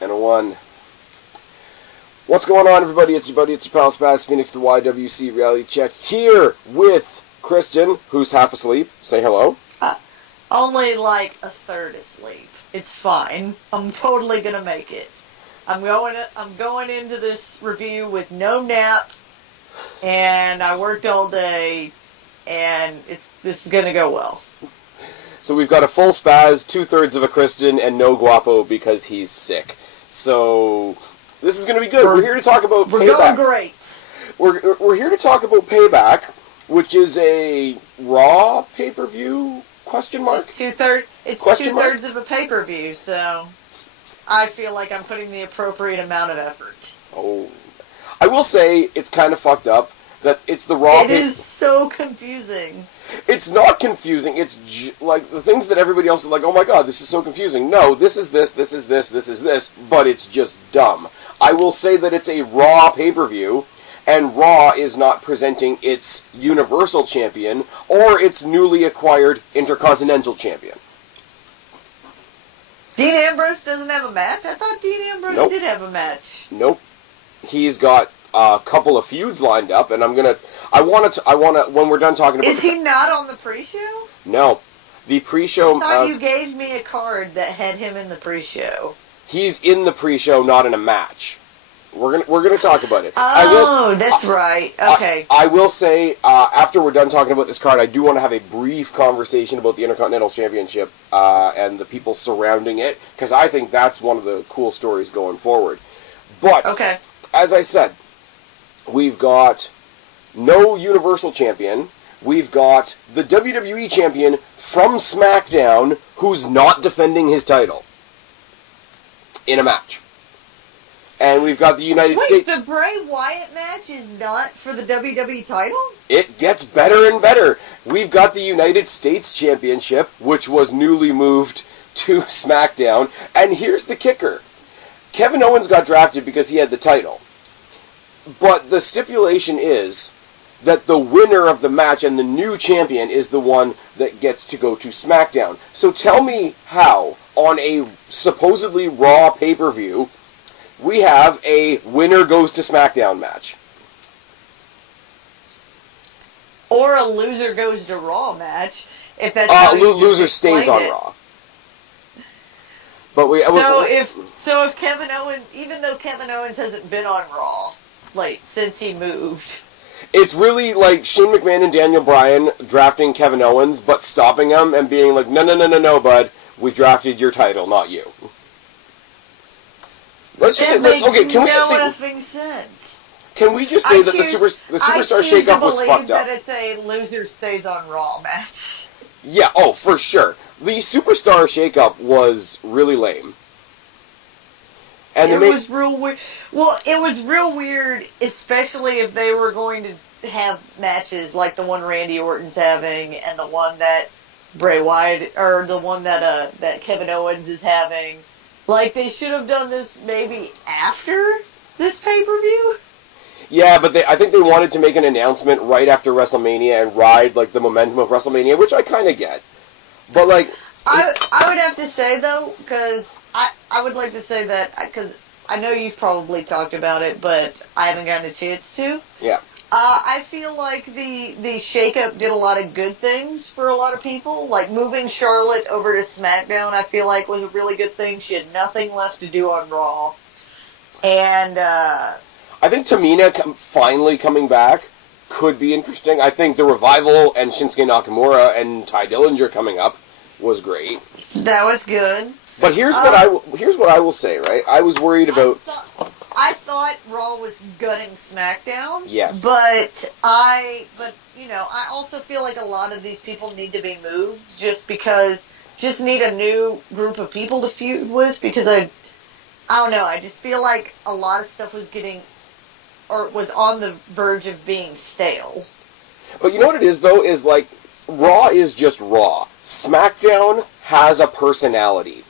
And a 1. What's going on, everybody? It's your buddy, it's your pal Spaz, Phoenix, the YWC Reality Check, here with Kristen, who's half asleep. Say hello. Only like a third asleep. It's fine. I'm totally gonna make it. I'm going into this review with no nap, and I worked all day, and this is gonna go well. So we've got a full Spaz, 2/3 of a Kristen, and no Guapo because he's sick. So this is going to be good. We're here to talk about We're Payback. going great. We're here to talk about Payback, which is a Raw pay-per-view, question mark? It's two-thirds of a pay-per-view, so I feel like I'm putting the appropriate amount of effort. Oh. I will say it's kind of fucked up that it's the Raw It is so confusing. It's not confusing. It's like the things that everybody else is like, oh my god, this is so confusing. No, this is this, this is this, this is this, but it's just dumb. I will say that it's a Raw pay-per-view, and Raw is not presenting its Universal Champion or its newly acquired Intercontinental Champion. Dean Ambrose doesn't have a match? I thought Dean Ambrose did have a match. Nope. He's got a couple of feuds lined up, and I want to, when we're done talking about... Is he not on the pre-show? No. The pre-show... I thought you gave me a card that had him in the pre-show. He's in the pre-show, not in a match. We're gonna talk about it. Oh, that's right. Okay. I will say, after we're done talking about this card, I do want to have a brief conversation about the Intercontinental Championship and the people surrounding it, because I think that's one of the cool stories going forward. But, okay. As I said, we've got no Universal Champion. We've got the WWE Champion from SmackDown who's not defending his title in a match. And we've got the United States... Wait, the Bray Wyatt match is not for the WWE title? It gets better and better. We've got the United States Championship, which was newly moved to SmackDown. And here's the kicker. Kevin Owens got drafted because he had the title. But the stipulation is that the winner of the match and the new champion is the one that gets to go to SmackDown. So tell me how, on a supposedly Raw pay-per-view, we have a winner goes to SmackDown match. Or a loser goes to Raw match, if that's how you loser stays on Raw. But if Kevin Owens, even though Kevin Owens hasn't been on Raw, like, since he moved. It's really like Shane McMahon and Daniel Bryan drafting Kevin Owens, but stopping him and being like, no, bud, we drafted your title, not you. Let's just say, okay, can we just say, effing sense. Can we just say that the Superstar Shakeup was fucked up? I believe that it's a loser stays on Raw match. Yeah, oh, for sure. The Superstar Shakeup was really lame. And it was real weird. Well, it was real weird, especially if they were going to have matches like the one Randy Orton's having and the one that Bray Wyatt, or the one that Kevin Owens is having. Like, they should have done this maybe after this pay-per-view? Yeah, but I think they wanted to make an announcement right after WrestleMania and ride, like, the momentum of WrestleMania, which I kind of get. But, like... I would have to say, though, because I would like to say that, because I know you've probably talked about it, but I haven't gotten a chance to. Yeah. I feel like the shakeup did a lot of good things for a lot of people. Like, moving Charlotte over to SmackDown, I feel like was a really good thing. She had nothing left to do on Raw. And, I think Tamina finally coming back could be interesting. I think the Revival and Shinsuke Nakamura and Ty Dillinger coming up was great. That was good. But here's what I will say, right? I was worried about... I thought Raw was gutting SmackDown. Yes. But you know, I also feel like a lot of these people need to be moved just need a new group of people to feud with, because I don't know, I just feel like a lot of stuff was on the verge of being stale. But you know what it is, though, is like, Raw is just Raw. SmackDown has a personality.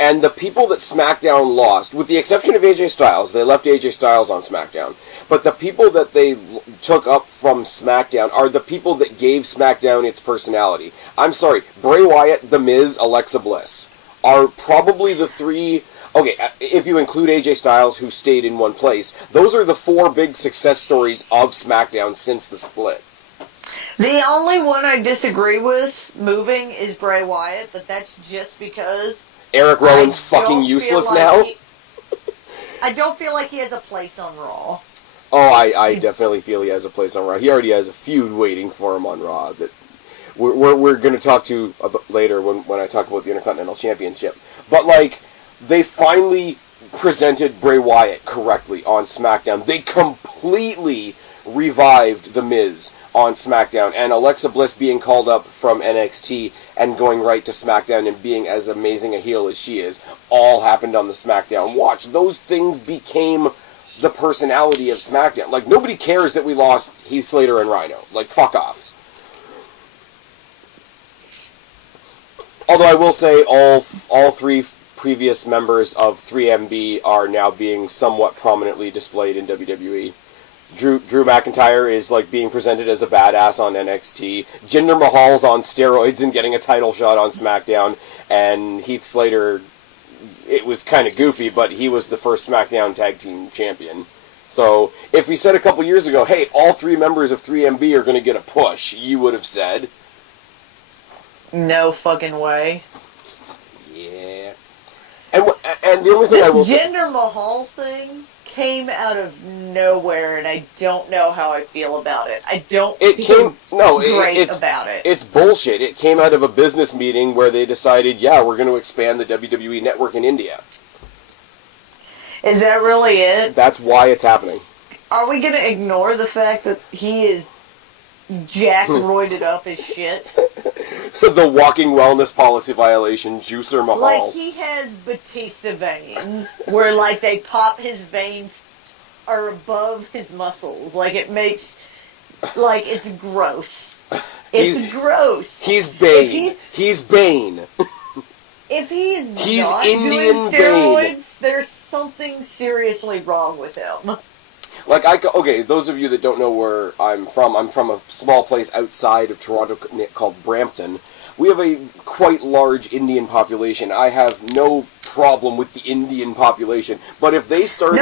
And the people that SmackDown lost, with the exception of AJ Styles, they left AJ Styles on SmackDown, but the people that they took up from SmackDown are the people that gave SmackDown its personality. I'm sorry, Bray Wyatt, The Miz, Alexa Bliss are probably the three okay, if you include AJ Styles, who stayed in one place, those are the 4 big success stories of SmackDown since the split. The only one I disagree with moving is Bray Wyatt, but that's just because Eric Rowan's fucking useless now? I don't feel like he has a place on Raw. Oh, I definitely feel he has a place on Raw. He already has a feud waiting for him on Raw that we're going to talk to later when I talk about the Intercontinental Championship. But, like, they finally presented Bray Wyatt correctly on SmackDown. They completely revived The Miz on SmackDown, and Alexa Bliss being called up from NXT and going right to SmackDown and being as amazing a heel as she is, all happened on the SmackDown watch. Those things became the personality of SmackDown. Like, nobody cares that we lost Heath Slater and Rhino. Like, fuck off. Although I will say all 3 previous members of 3MB are now being somewhat prominently displayed in WWE. Drew McIntyre is, like, being presented as a badass on NXT. Jinder Mahal's on steroids and getting a title shot on SmackDown. And Heath Slater, it was kind of goofy, but he was the first SmackDown Tag Team Champion. So, if we said a couple years ago, hey, all 3 members of 3MB are going to get a push, you would have said... No fucking way. Yeah. And the only thing I will say... This Jinder Mahal thing came out of nowhere, and I don't know how I feel about it. I don't feel great about it. It's bullshit. It came out of a business meeting where they decided, yeah, we're going to expand the WWE network in India. Is that really it? That's why it's happening. Are we going to ignore the fact that he is jack-roided up as shit? The walking wellness policy violation, Juicer Mahal. Like, he has Batista veins, where, like, they pop his veins are above his muscles. Like, it makes, like, it's gross. It's gross. He's Bane. He's Bane. If he's not Indian doing steroids, Bane. there's something seriously wrong with him. Like, okay, those of you that don't know where I'm from a small place outside of Toronto called Brampton. We have a quite large Indian population. I have no problem with the Indian population, but if they started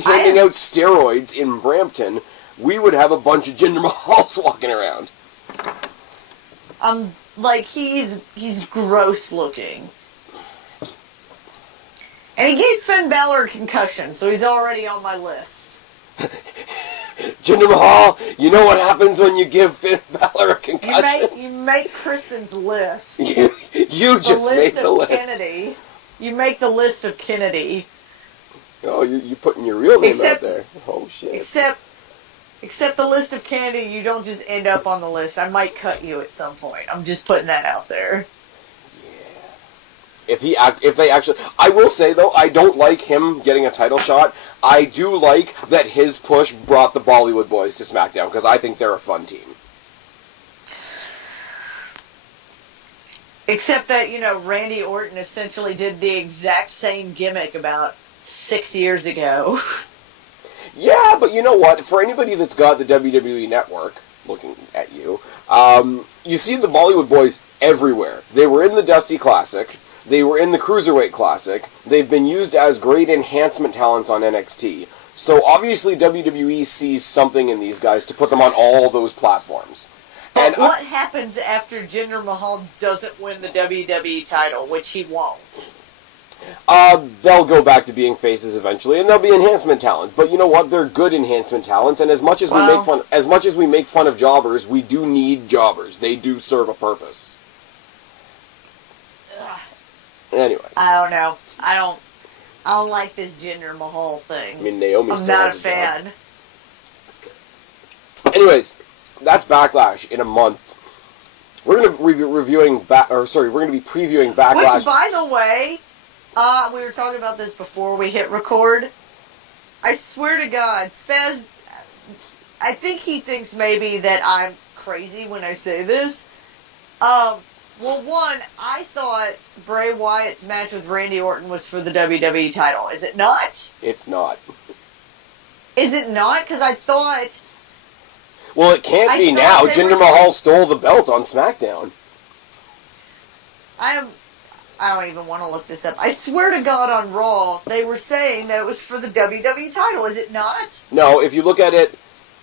handing out steroids in Brampton, we would have a bunch of Jinder Mahals walking around. Like, he's gross looking. And he gave Finn Balor a concussion, so he's already on my list. Jinder Mahal, you know what happens when you give Finn Balor a concussion? You make Kristen's list. you just made the list. Kennedy. You make the list of Kennedy. Oh, you're putting your real name out there. Oh, shit. Except the list of Kennedy, you don't just end up on the list. I might cut you at some point. I'm just putting that out there. If they actually, I will say though, I don't like him getting a title shot. I do like that his push brought the Bollywood Boys to SmackDown because I think they're a fun team. Except that, Randy Orton essentially did the exact same gimmick about 6 years ago. Yeah, but you know what? For anybody that's got the WWE Network, looking at you, you see the Bollywood Boys everywhere. They were in the Dusty Classic. They were in the Cruiserweight Classic. They've been used as great enhancement talents on NXT. So obviously WWE sees something in these guys to put them on all those platforms. But what happens after Jinder Mahal doesn't win the WWE title, which he won't? They'll go back to being faces eventually, and they'll be enhancement talents. But you know what? They're good enhancement talents, and as much as we make fun of jobbers, we do need jobbers. They do serve a purpose. Anyways. I don't know. I don't like this Jinder Mahal thing. I mean, Naomi's I'm not a fan. Anyways, that's Backlash in a month. We're going to be previewing Backlash. Which, by the way, we were talking about this before we hit record. I swear to God, Spaz, I think he thinks maybe that I'm crazy when I say this. Well, one, I thought Bray Wyatt's match with Randy Orton was for the WWE title. Is it not? It's not. Is it not? Because I thought... Well, it can't be now. Jinder Mahal stole the belt on SmackDown. I don't even want to look this up. I swear to God on Raw, they were saying that it was for the WWE title. Is it not? No, if you look at it,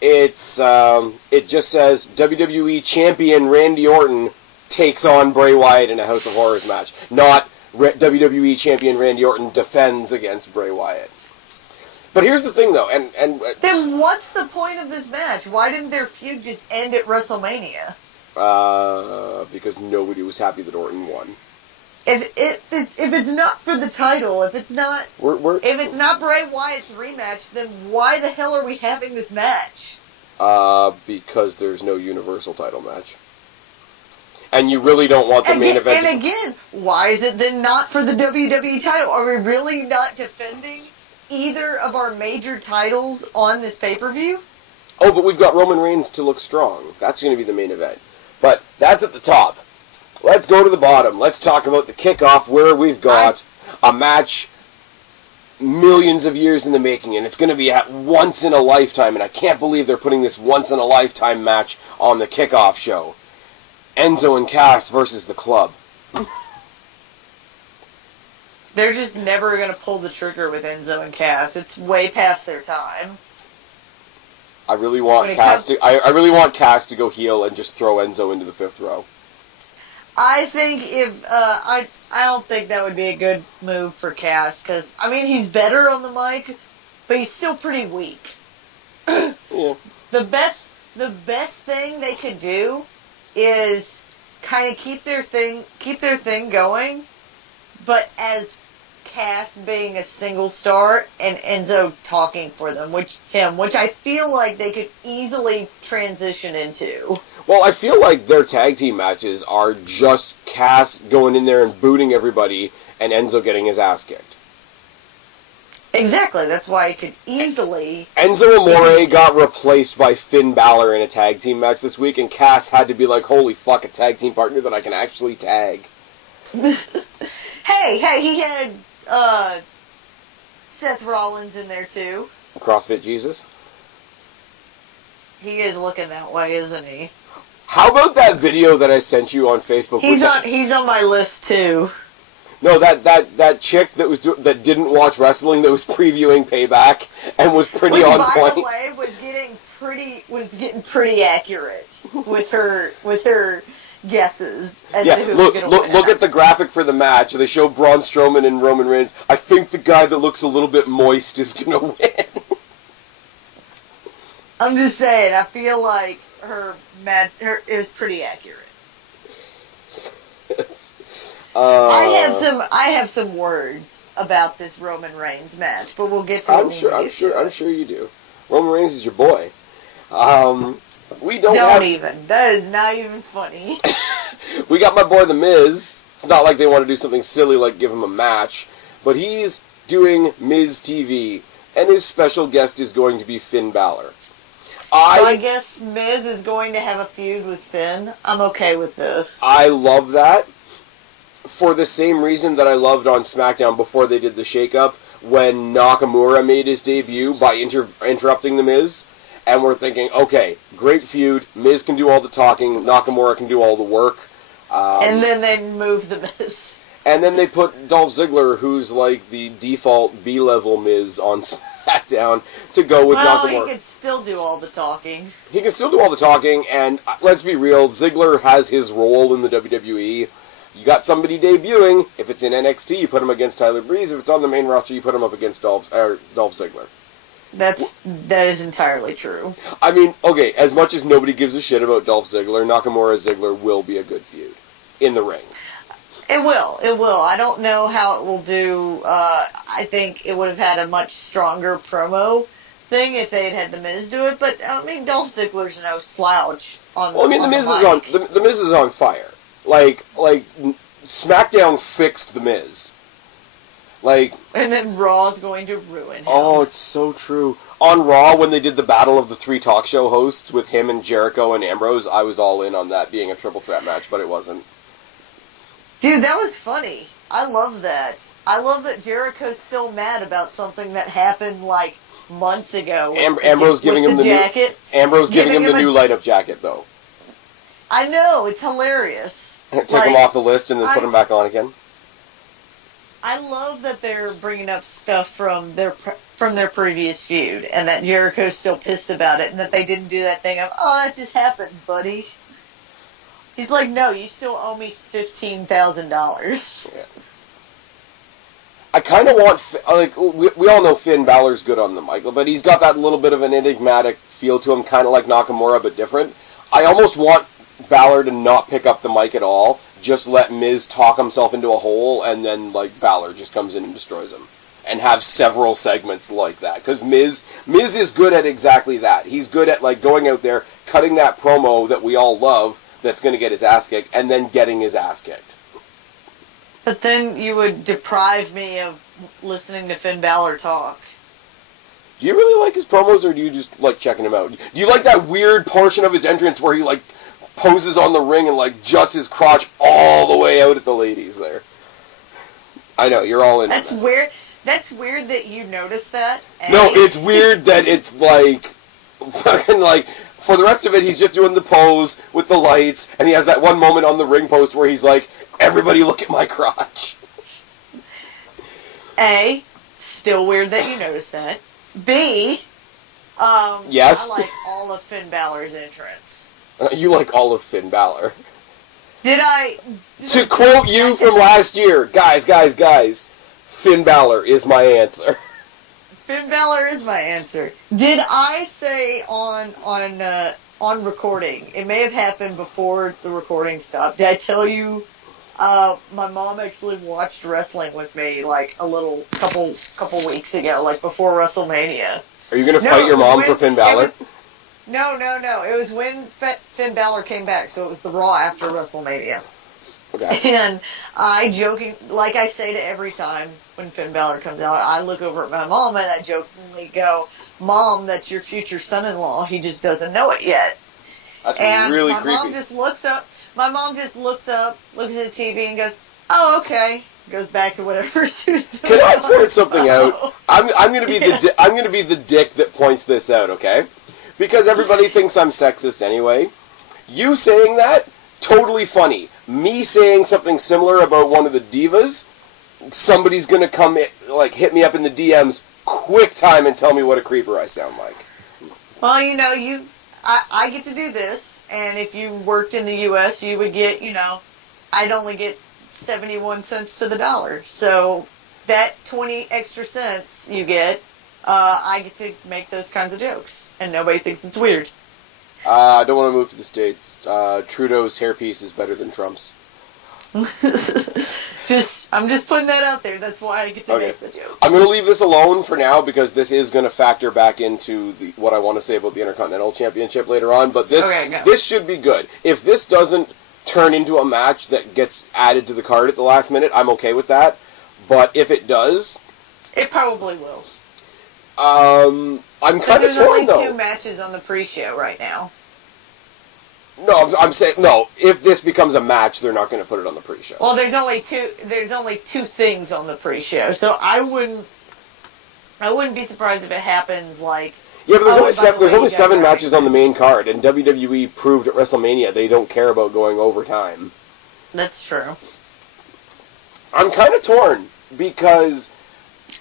it's it just says WWE Champion Randy Orton takes on Bray Wyatt in a House of Horrors match, not WWE Champion Randy Orton defends against Bray Wyatt. But here's the thing, though, and then what's the point of this match? Why didn't their feud just end at WrestleMania? Because nobody was happy that Orton won. If it's not for the title, if it's not if it's not Bray Wyatt's rematch, then why the hell are we having this match? Because there's no Universal title match. And you really don't want the main event. And again, why is it then not for the WWE title? Are we really not defending either of our major titles on this pay-per-view? Oh, but we've got Roman Reigns to look strong. That's going to be the main event. But that's at the top. Let's go to the bottom. Let's talk about the kickoff where we've got a match millions of years in the making, and it's going to be at once in a lifetime, and I can't believe they're putting this once in a lifetime match on the kickoff show. Enzo and Cass versus the Club. They're just never going to pull the trigger with Enzo and Cass. It's way past their time. I really want Cass to go heel and just throw Enzo into the fifth row. I think I don't think that would be a good move for Cass, because I mean he's better on the mic, but he's still pretty weak. Yeah. The best thing they could do is kind of keep their thing going, but as Cass being a single star and Enzo talking for them, which I feel like they could easily transition into. Well, I feel like their tag team matches are just Cass going in there and booting everybody and Enzo getting his ass kicked. Exactly, that's why it could easily... Enzo Amore got replaced by Finn Balor in a tag team match this week, and Cass had to be like, holy fuck, a tag team partner that I can actually tag. Hey, he had Seth Rollins in there too. CrossFit Jesus? He is looking that way, isn't he? How about that video that I sent you on Facebook? He's on my list too. No, that chick that didn't watch wrestling, that was previewing Payback and was pretty on point. By the way, was getting pretty accurate with her guesses as to who was going to win. Look at the graphic for the match. They show Braun Strowman and Roman Reigns. I think the guy that looks a little bit moist is going to win. I'm just saying, I feel like it was pretty accurate. I have some words about this Roman Reigns match, but we'll get to it. I'm sure you do. Roman Reigns is your boy. That is not even funny. We got my boy The Miz. It's not like they want to do something silly like give him a match, but he's doing Miz TV, and his special guest is going to be Finn Balor. So I guess Miz is going to have a feud with Finn. I'm okay with this. I love that. For the same reason that I loved on SmackDown before they did the shakeup, when Nakamura made his debut by interrupting The Miz, and we're thinking, okay, great feud, Miz can do all the talking, Nakamura can do all the work. And then they moved The Miz. And then they put Dolph Ziggler, who's like the default B-level Miz on SmackDown, to go with Nakamura. Well, he could still do all the talking. He can still do all the talking, and let's be real, Ziggler has his role in the WWE. You got somebody debuting. If it's in NXT, you put him against Tyler Breeze. If it's on the main roster, you put him up against Dolph Ziggler. That is entirely true. I mean, okay, as much as nobody gives a shit about Dolph Ziggler, Nakamura-Ziggler will be a good feud in the ring. It will. I don't know how it will do. I think it would have had a much stronger promo thing if they had The Miz do it, but I mean, Dolph Ziggler's no slouch on the The Miz is on fire. Like SmackDown fixed The Miz. And then Raw's going to ruin him. Oh, it's so true. On Raw, when they did the battle of the 3 talk show hosts with him and Jericho and Ambrose, I was all in on that being a triple threat match, but it wasn't. Dude, that was funny. I love that. I love that Jericho's still mad about something that happened months ago. Ambrose giving him the jacket. Ambrose giving him the new light-up jacket, though. I know, it's hilarious. Take him off the list and then put him back on again. I love that they're bringing up stuff from their previous feud, and that Jericho's still pissed about it, and that they didn't do that thing of, oh, that just happens, buddy. He's like, no, you still owe me $15,000. Yeah. I kind of want, like, we all know Finn Balor's good on the mic, but he's got that little bit of an enigmatic feel to him, kind of like Nakamura, but different. I almost want Balor to not pick up the mic at all, just let Miz talk himself into a hole, and then, like, Balor just comes in and destroys him. And have several segments like that. Because Miz is good at exactly that. He's good at, like, going out there, cutting that promo that we all love, that's going to get his ass kicked, and then getting his ass kicked. But then you would deprive me of listening to Finn Balor talk. Do you really like his promos, or do you just like checking him out? Do you like that weird portion of his entrance where he, like, poses on the ring and, like, juts his crotch all the way out at the ladies there? I know, you're all in. That's weird. That's weird that you noticed that. No, it's weird that it's, like, fucking, like, for the rest of it, he's just doing the pose with the lights, and he has that one moment on the ring post where he's like, everybody look at my crotch. A, still weird that you noticed that. B, yes? I like all of Finn Balor's entrance. You like all of Finn Balor. To quote you from last year, guys, Finn Balor is my answer. Finn Balor is my answer. Did I say on recording? It may have happened before the recording stopped. Did I tell you? My mom actually watched wrestling with me like a couple weeks ago, like before WrestleMania. Are you gonna fight your mom for Finn Balor? No. It was when Finn Balor came back, so it was the Raw after WrestleMania. Okay. And I joking, like I say to every time when Finn Balor comes out, I look over at my mom and I jokingly go, "Mom, that's your future son-in-law. He just doesn't know it yet." That's and really my creepy. Mom just looks up. My mom just looks up, looks at the TV, and goes, "Oh, okay." Goes back to whatever she's doing. Can I point something out? I'm gonna be I'm gonna be the dick that points this out, okay? Because everybody thinks I'm sexist anyway. You saying that, totally funny. Me saying something similar about one of the divas, somebody's gonna come hit me up in the DMs quick time and tell me what a creeper I sound like. Well, I get to do this, and if you worked in the U.S., you would get, I'd only get 71 cents to the dollar. So that 20 extra cents you get, I get to make those kinds of jokes, and nobody thinks it's weird. I don't want to move to the States. Trudeau's hairpiece is better than Trump's. I'm just putting that out there. That's why I get to make the jokes. I'm going to leave this alone for now because this is going to factor back into what I want to say about the Intercontinental Championship later on. But this should be good. If this doesn't turn into a match that gets added to the card at the last minute, I'm okay with that. But if it does, it probably will. I'm kind of torn, though. There's only 2 matches on the pre-show right now. No, I'm saying no. If this becomes a match, they're not going to put it on the pre-show. Well, there's only two things on the pre-show, so I wouldn't be surprised if it happens like. Yeah, but there's only 7 matches on the main card, and WWE proved at WrestleMania they don't care about going overtime. That's true. I'm kind of torn because.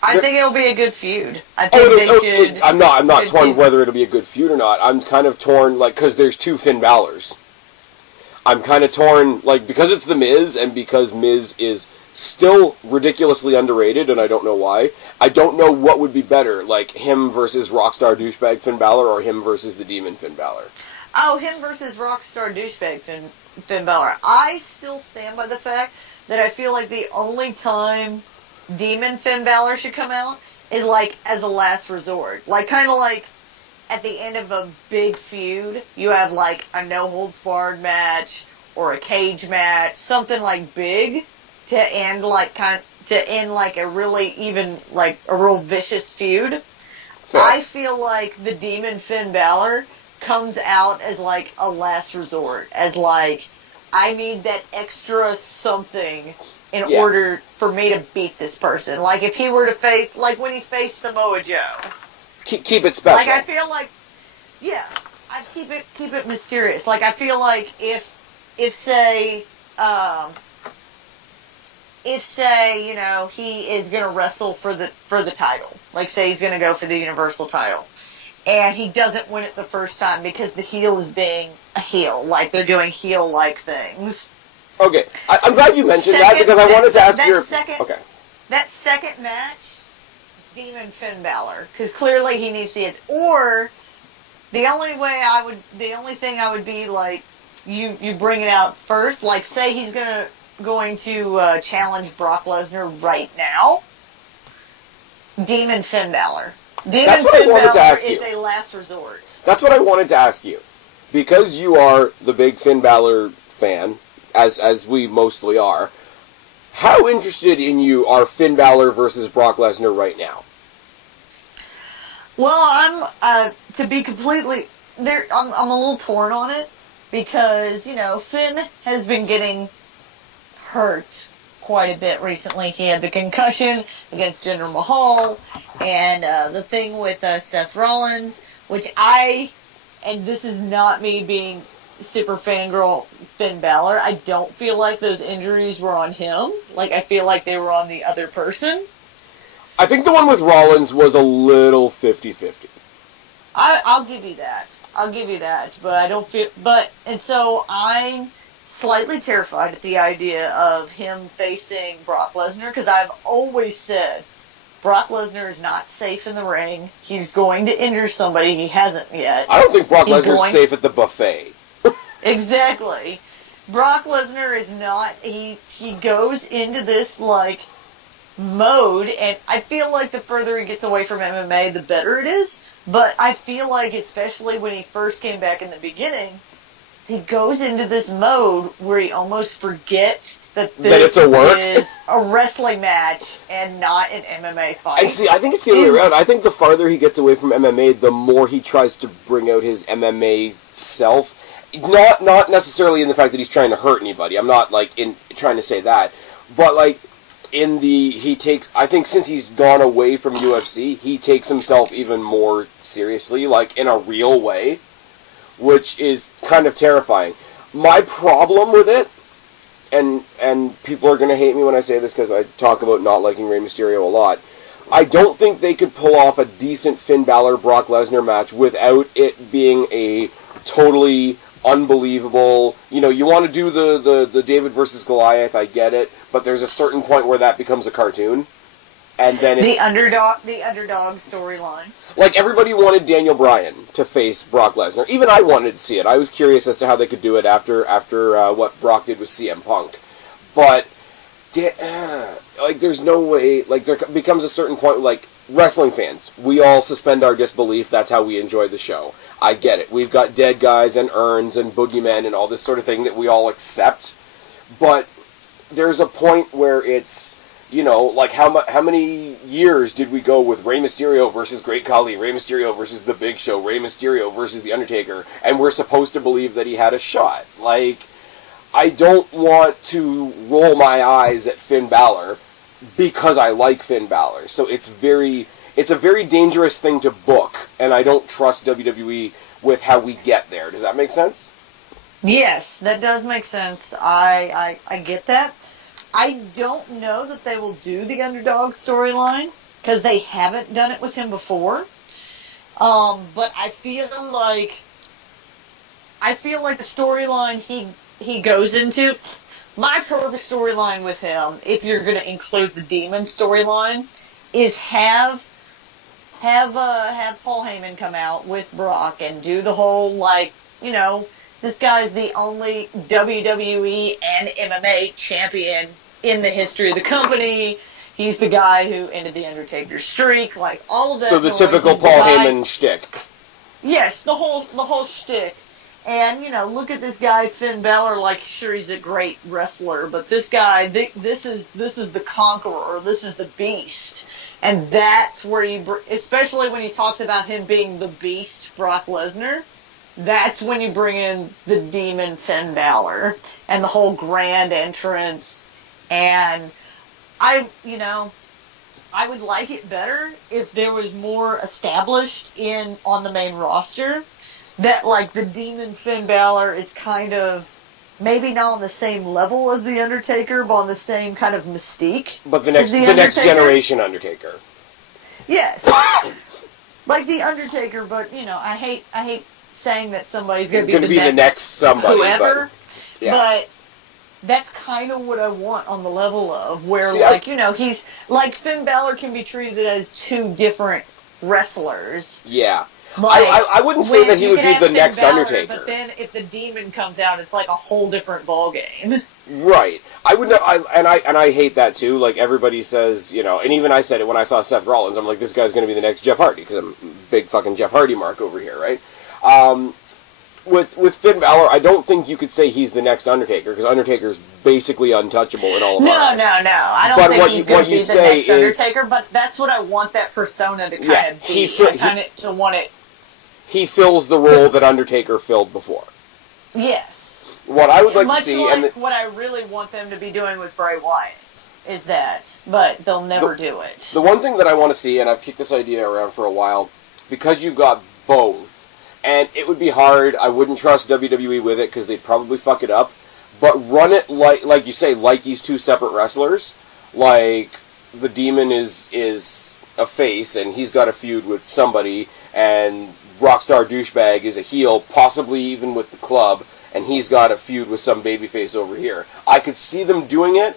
I think it'll be a good feud. I think I'm not torn whether it'll be a good feud or not. I'm kind of torn, because there's 2 Finn Balors. I'm kind of torn, because it's The Miz, and because Miz is still ridiculously underrated, and I don't know why. I don't know what would be better, him versus Rockstar Douchebag Finn Balor, or him versus the Demon Finn Balor. Oh, him versus Rockstar Douchebag Finn Balor. I still stand by the fact that I feel like the only time Demon Finn Balor should come out is as a last resort. Kind of at the end of a big feud, you have a no holds barred match or a cage match, something big to end a really even a real vicious feud. Fair. I feel like the Demon Finn Balor comes out as a last resort, as I need that extra something in order for me to beat this person. If he were to face, when he faced Samoa Joe. Keep it special. I feel I'd keep it mysterious. I feel if say, if say, he is going to wrestle for the title, like say he's going to go for the Universal title, and he doesn't win it the first time because the heel is being a heel, like they're doing heel-like things. Okay, I'm glad you mentioned that because I wanted to ask your... Okay. That second match, Demon Finn Balor, because clearly he needs the edge. Or the only thing I would be like, you bring it out first. Like say he's going to challenge Brock Lesnar right now. Demon Finn Balor. That's what I wanted to ask you. Is a last resort. That's what I wanted to ask you, because you are the big Finn Balor fan, as we mostly are. How interested in you are Finn Balor versus Brock Lesnar right now? Well, I'm to be completely there. I'm a little torn on it because Finn has been getting hurt quite a bit recently. He had the concussion against Jinder Mahal, and the thing with Seth Rollins, which and this is not me being super fangirl Finn Balor, I don't feel like those injuries were on him. Like, I feel like they were on the other person. I think the one with Rollins was a little 50-50. I'll give you that. But I don't feel... And so I'm slightly terrified at the idea of him facing Brock Lesnar, because I've always said Brock Lesnar is not safe in the ring. He's going to injure somebody. He hasn't yet. I don't think Brock Lesnar's safe at the buffet. Exactly. Brock Lesnar is not. He goes into this mode, and I feel like the further he gets away from MMA, the better it is. But I feel like, especially when he first came back in the beginning, he goes into this mode where he almost forgets that this is a wrestling match and not an MMA fight. And see, I think it's the other way around. I think the farther he gets away from MMA, the more he tries to bring out his MMA self. Not necessarily in the fact that he's trying to hurt anybody. I'm not trying to say that, but I think since he's gone away from UFC, he takes himself even more seriously, in a real way, which is kind of terrifying. My problem with it, and people are going to hate me when I say this because I talk about not liking Rey Mysterio a lot, I don't think they could pull off a decent Finn Balor-Brock Lesnar match without it being a totally unbelievable... you want to do the David versus Goliath, I get it, but there's a certain point where that becomes a cartoon. And then the underdog storyline. Like, everybody wanted Daniel Bryan to face Brock Lesnar. Even I wanted to see it. I was curious as to how they could do it after what Brock did with CM Punk. But, there's no way... there becomes a certain point, wrestling fans, we all suspend our disbelief. That's how we enjoy the show. I get it. We've got dead guys and urns and boogeymen and all this sort of thing that we all accept. But there's a point where it's... how many years did we go with Rey Mysterio versus Great Khali, Rey Mysterio versus The Big Show, Rey Mysterio versus The Undertaker, and we're supposed to believe that he had a shot? I don't want to roll my eyes at Finn Balor because I like Finn Balor. So it's a very dangerous thing to book, and I don't trust WWE with how we get there. Does that make sense? Yes, that does make sense. I get that. I don't know that they will do the underdog storyline because they haven't done it with him before. But I feel like the storyline he goes into, my perfect storyline with him, if you're going to include the Demon storyline, is have Paul Heyman come out with Brock and do the whole this guy's the only WWE and MMA champion in the history of the company. He's the guy who ended the Undertaker's streak, all of that. So the typical Paul Heyman shtick. Yes, the whole shtick. And look at this guy Finn Balor. Sure, he's a great wrestler, but this guy, this is the conqueror. This is the beast, and that's where especially when he talks about him being the beast, Brock Lesnar. That's when you bring in the Demon Finn Balor and the whole grand entrance. And I would like it better if there was more established on the main roster. That the Demon Finn Balor is kind of maybe not on the same level as The Undertaker, but on the same kind of mystique. But the next generation Undertaker. Yes. Like The Undertaker, but, I hate saying that somebody's going to be the next somebody. Whoever. But that's kind of what I want on the level of where, he's like Finn Balor can be treated as two different wrestlers. Yeah. I wouldn't say that he would be the next Undertaker. But then if the Demon comes out, it's like a whole different ballgame. Right. I would know, and I hate that too. Like everybody says, and even I said it when I saw Seth Rollins. I'm like, this guy's going to be the next Jeff Hardy because I'm a big fucking Jeff Hardy mark over here, right? With Finn Balor, I don't think you could say he's the next Undertaker because Undertaker's basically untouchable in all of our. No. I don't think he's going to be the next Undertaker, but that's what I want that persona to kind of be. To want it. He fills the role that Undertaker filled before. Yes. What I would like to see, what I really want them to be doing with Bray Wyatt is that, but they'll never do it. The one thing that I want to see, and I've kicked this idea around for a while, because you've got both. And it would be hard. I wouldn't trust WWE with it because they'd probably fuck it up. But run it like you say, like he's two separate wrestlers. Like the Demon is a face and he's got a feud with somebody, and Rockstar Douchebag is a heel, possibly even with the club, and he's got a feud with some babyface over here. I could see them doing it.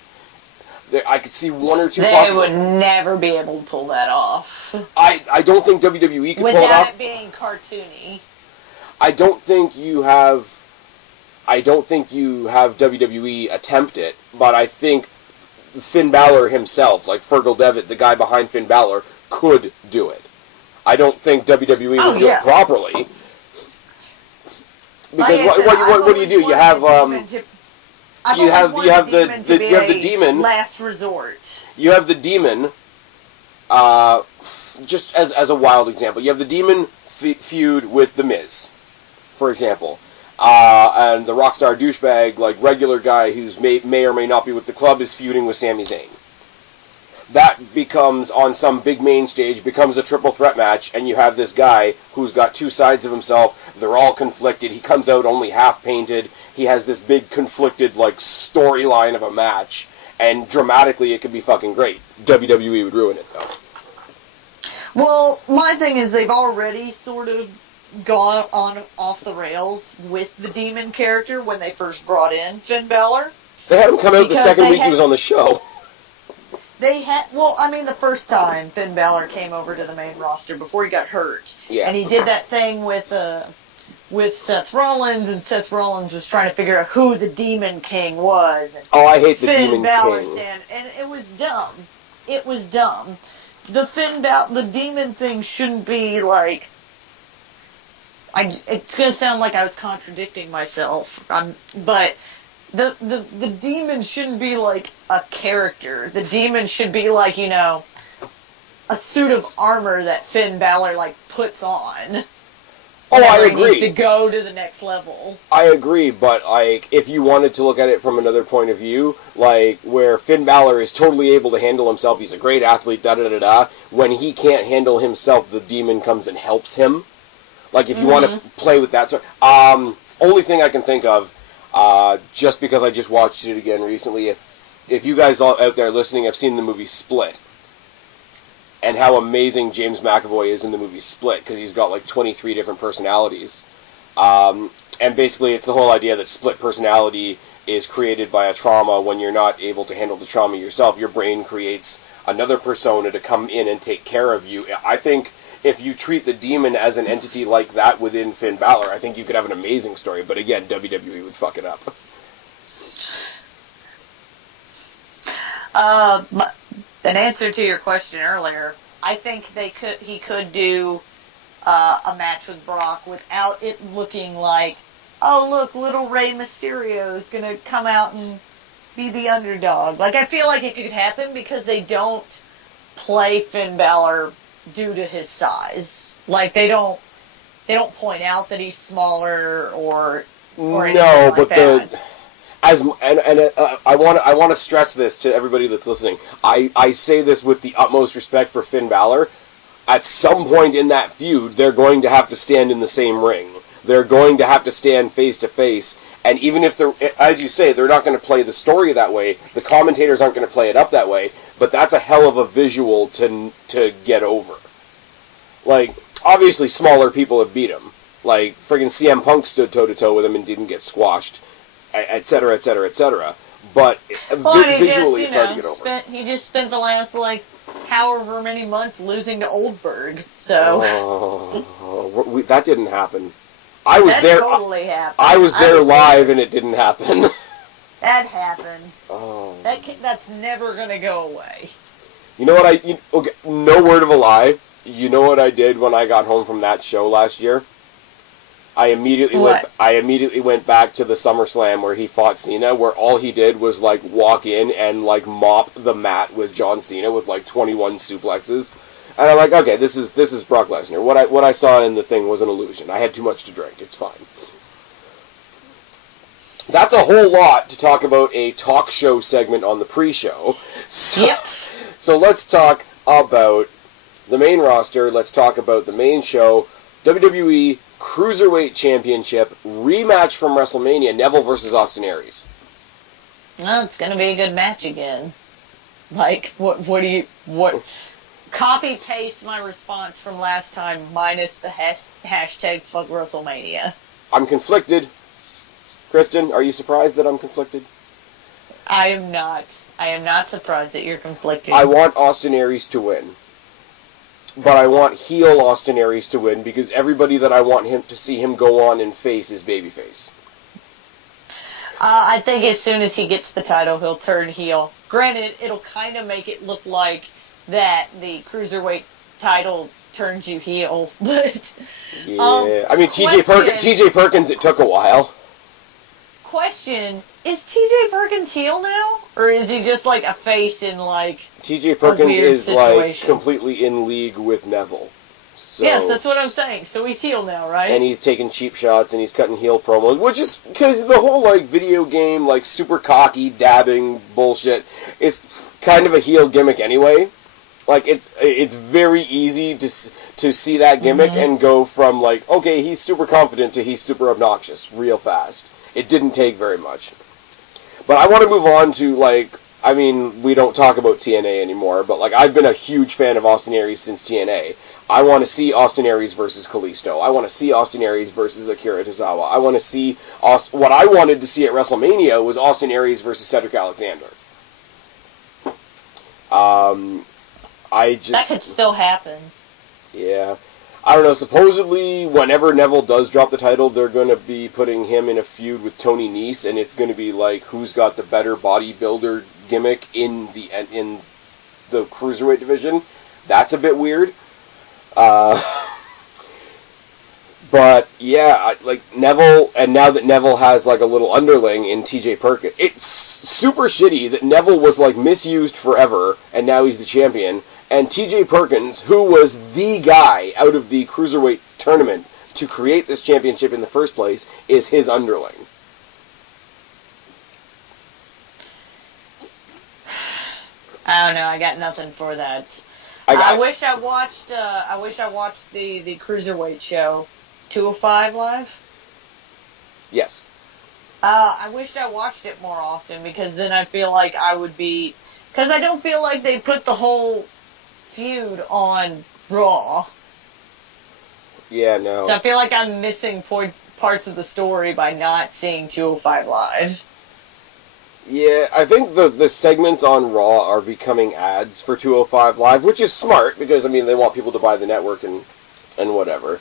I could see one or two. They would never be able to pull that off. I don't think WWE could pull it off. Without it being cartoony. I don't think you have WWE attempt it, but I think Finn Balor himself, like Fergal Devitt, the guy behind Finn Balor, could do it. I don't think WWE would do it properly. Because what do you do? You have the Demon. Last resort. You have the Demon. Just as a wild example, you have the Demon feud with the Miz, for example, and the Rockstar Douchebag, like regular guy who's may or may not be with the club, is feuding with Sami Zayn. That becomes, on some big main stage, becomes a triple threat match, and you have this guy who's got two sides of himself. They're all conflicted. He comes out only half painted. He has this big conflicted storyline of a match, and dramatically it could be fucking great. WWE would ruin it though. Well, my thing is they've already sort of gone off the rails with the Demon character when they first brought in Finn Balor. They had him come out the second week he was on the show. The first time Finn Balor came over to the main roster before he got hurt. Yeah. And he did that thing with Seth Rollins, and Seth Rollins was trying to figure out who the Demon King was. And I hate the Demon Balor King. And it was dumb. It was dumb. The Demon thing shouldn't be like... it's going to sound like I was contradicting myself, but... The Demon shouldn't be like a character. The Demon should be like, a suit of armor that Finn Balor puts on. I agree. He needs to go to the next level. I agree, but if you wanted to look at it from another point of view, where Finn Balor is totally able to handle himself, he's a great athlete, when he can't handle himself, the Demon comes and helps him. If you want to play with that only thing I can think of, just because I just watched it again recently, if you guys all out there listening have seen the movie Split, and how amazing James McAvoy is in the movie Split, because he's got 23 different personalities, and basically it's the whole idea that split personality is created by a trauma. When you're not able to handle the trauma yourself, your brain creates another persona to come in and take care of you. I think if you treat the Demon as an entity like that within Finn Balor, I think you could have an amazing story. But again, WWE would fuck it up. An answer to your question earlier, I think he could do a match with Brock without it looking like, oh look, little Rey Mysterio is gonna come out and be the underdog. I feel like it could happen because they don't play Finn Balor due to his size. They don't point out that he's smaller or anything like that. I want to stress this to everybody that's listening. I say this with the utmost respect for Finn Balor. At some point in that feud, they're going to have to stand in the same ring. They're going to have to stand face to face, and even if they're, as you say, they're not going to play the story that way. The commentators aren't going to play it up that way. But that's a hell of a visual to get over. Like, obviously, smaller people have beat him. Like, friggin' CM Punk stood toe-to-toe with him and didn't get squashed, etc., etc., etc. But visually, it's hard to get over. He just spent the last, like, however many months losing to Oldberg, so... That didn't happen. I was there. Totally happened. I was there live, and it didn't happen. That happened. Oh. That's never going to go away. You know what okay, no word of a lie. You know what I did when I got home from that show last year? I immediately went back to the SummerSlam where he fought Cena, where all he did was like walk in and like mop the mat with John Cena with like 21 suplexes. And I'm like, okay, this is Brock Lesnar. What I saw in the thing was an illusion. I had too much to drink. It's fine. That's a whole lot to talk about a talk show segment on the pre-show. So let's talk about the main roster. Let's talk about the main show. WWE Cruiserweight Championship rematch from WrestleMania. Neville versus Austin Aries. Well, it's going to be a good match again. Like, what? Copy paste my response from last time minus the hashtag fuck WrestleMania. I'm conflicted. Kristen, are you surprised that I'm conflicted? I am not. I am not surprised that you're conflicted. I want Austin Aries to win. But I want heel Austin Aries to win because everybody that I want him to see him go on and face is babyface. I think as soon as he gets the title, he'll turn heel. Granted, it'll kind of make it look like that the Cruiserweight title turns you heel, but... Yeah, I mean, TJ Perkins, it took a while. Question, is TJ Perkins heel now? Or is he just like a face in like TJ Perkins is situation? Like completely in league with Neville. So, yes, that's what I'm saying. So he's heel now, right? And he's taking cheap shots and he's cutting heel promos, which is because the whole like video game like super cocky dabbing bullshit is kind of a heel gimmick anyway. Like it's very easy to see that gimmick and go from like, okay, he's super confident to he's super obnoxious real fast. It didn't take very much. But I want to move on to, like, I mean, we don't talk about TNA anymore, but, like, I've been a huge fan of Austin Aries since TNA. I want to see Austin Aries versus Kalisto. I want to see Austin Aries versus Akira Tozawa. I want to see... What I wanted to see at WrestleMania was Austin Aries versus Cedric Alexander. That could still happen. Yeah. I don't know, supposedly, whenever Neville does drop the title, they're going to be putting him in a feud with Tony Nese, and it's going to be like, who's got the better bodybuilder gimmick in the Cruiserweight division. That's a bit weird. But, yeah, like, Neville, and now that Neville has, like, a little underling in TJ Perkins, it's super shitty that Neville was, like, misused forever, and now he's the champion. And TJ Perkins, who was the guy out of the Cruiserweight tournament to create this championship in the first place, is his underling. I don't know. I got nothing for that. I wish I watched the Cruiserweight show, 205 Live. Yes. I wish I watched it more often because then I feel like I would be, because I don't feel like they put the whole feud on Raw. Yeah, no. So I feel like I'm missing parts of the story by not seeing 205 Live. Yeah, I think the segments on Raw are becoming ads for 205 Live, which is smart because, I mean, they want people to buy the network and whatever.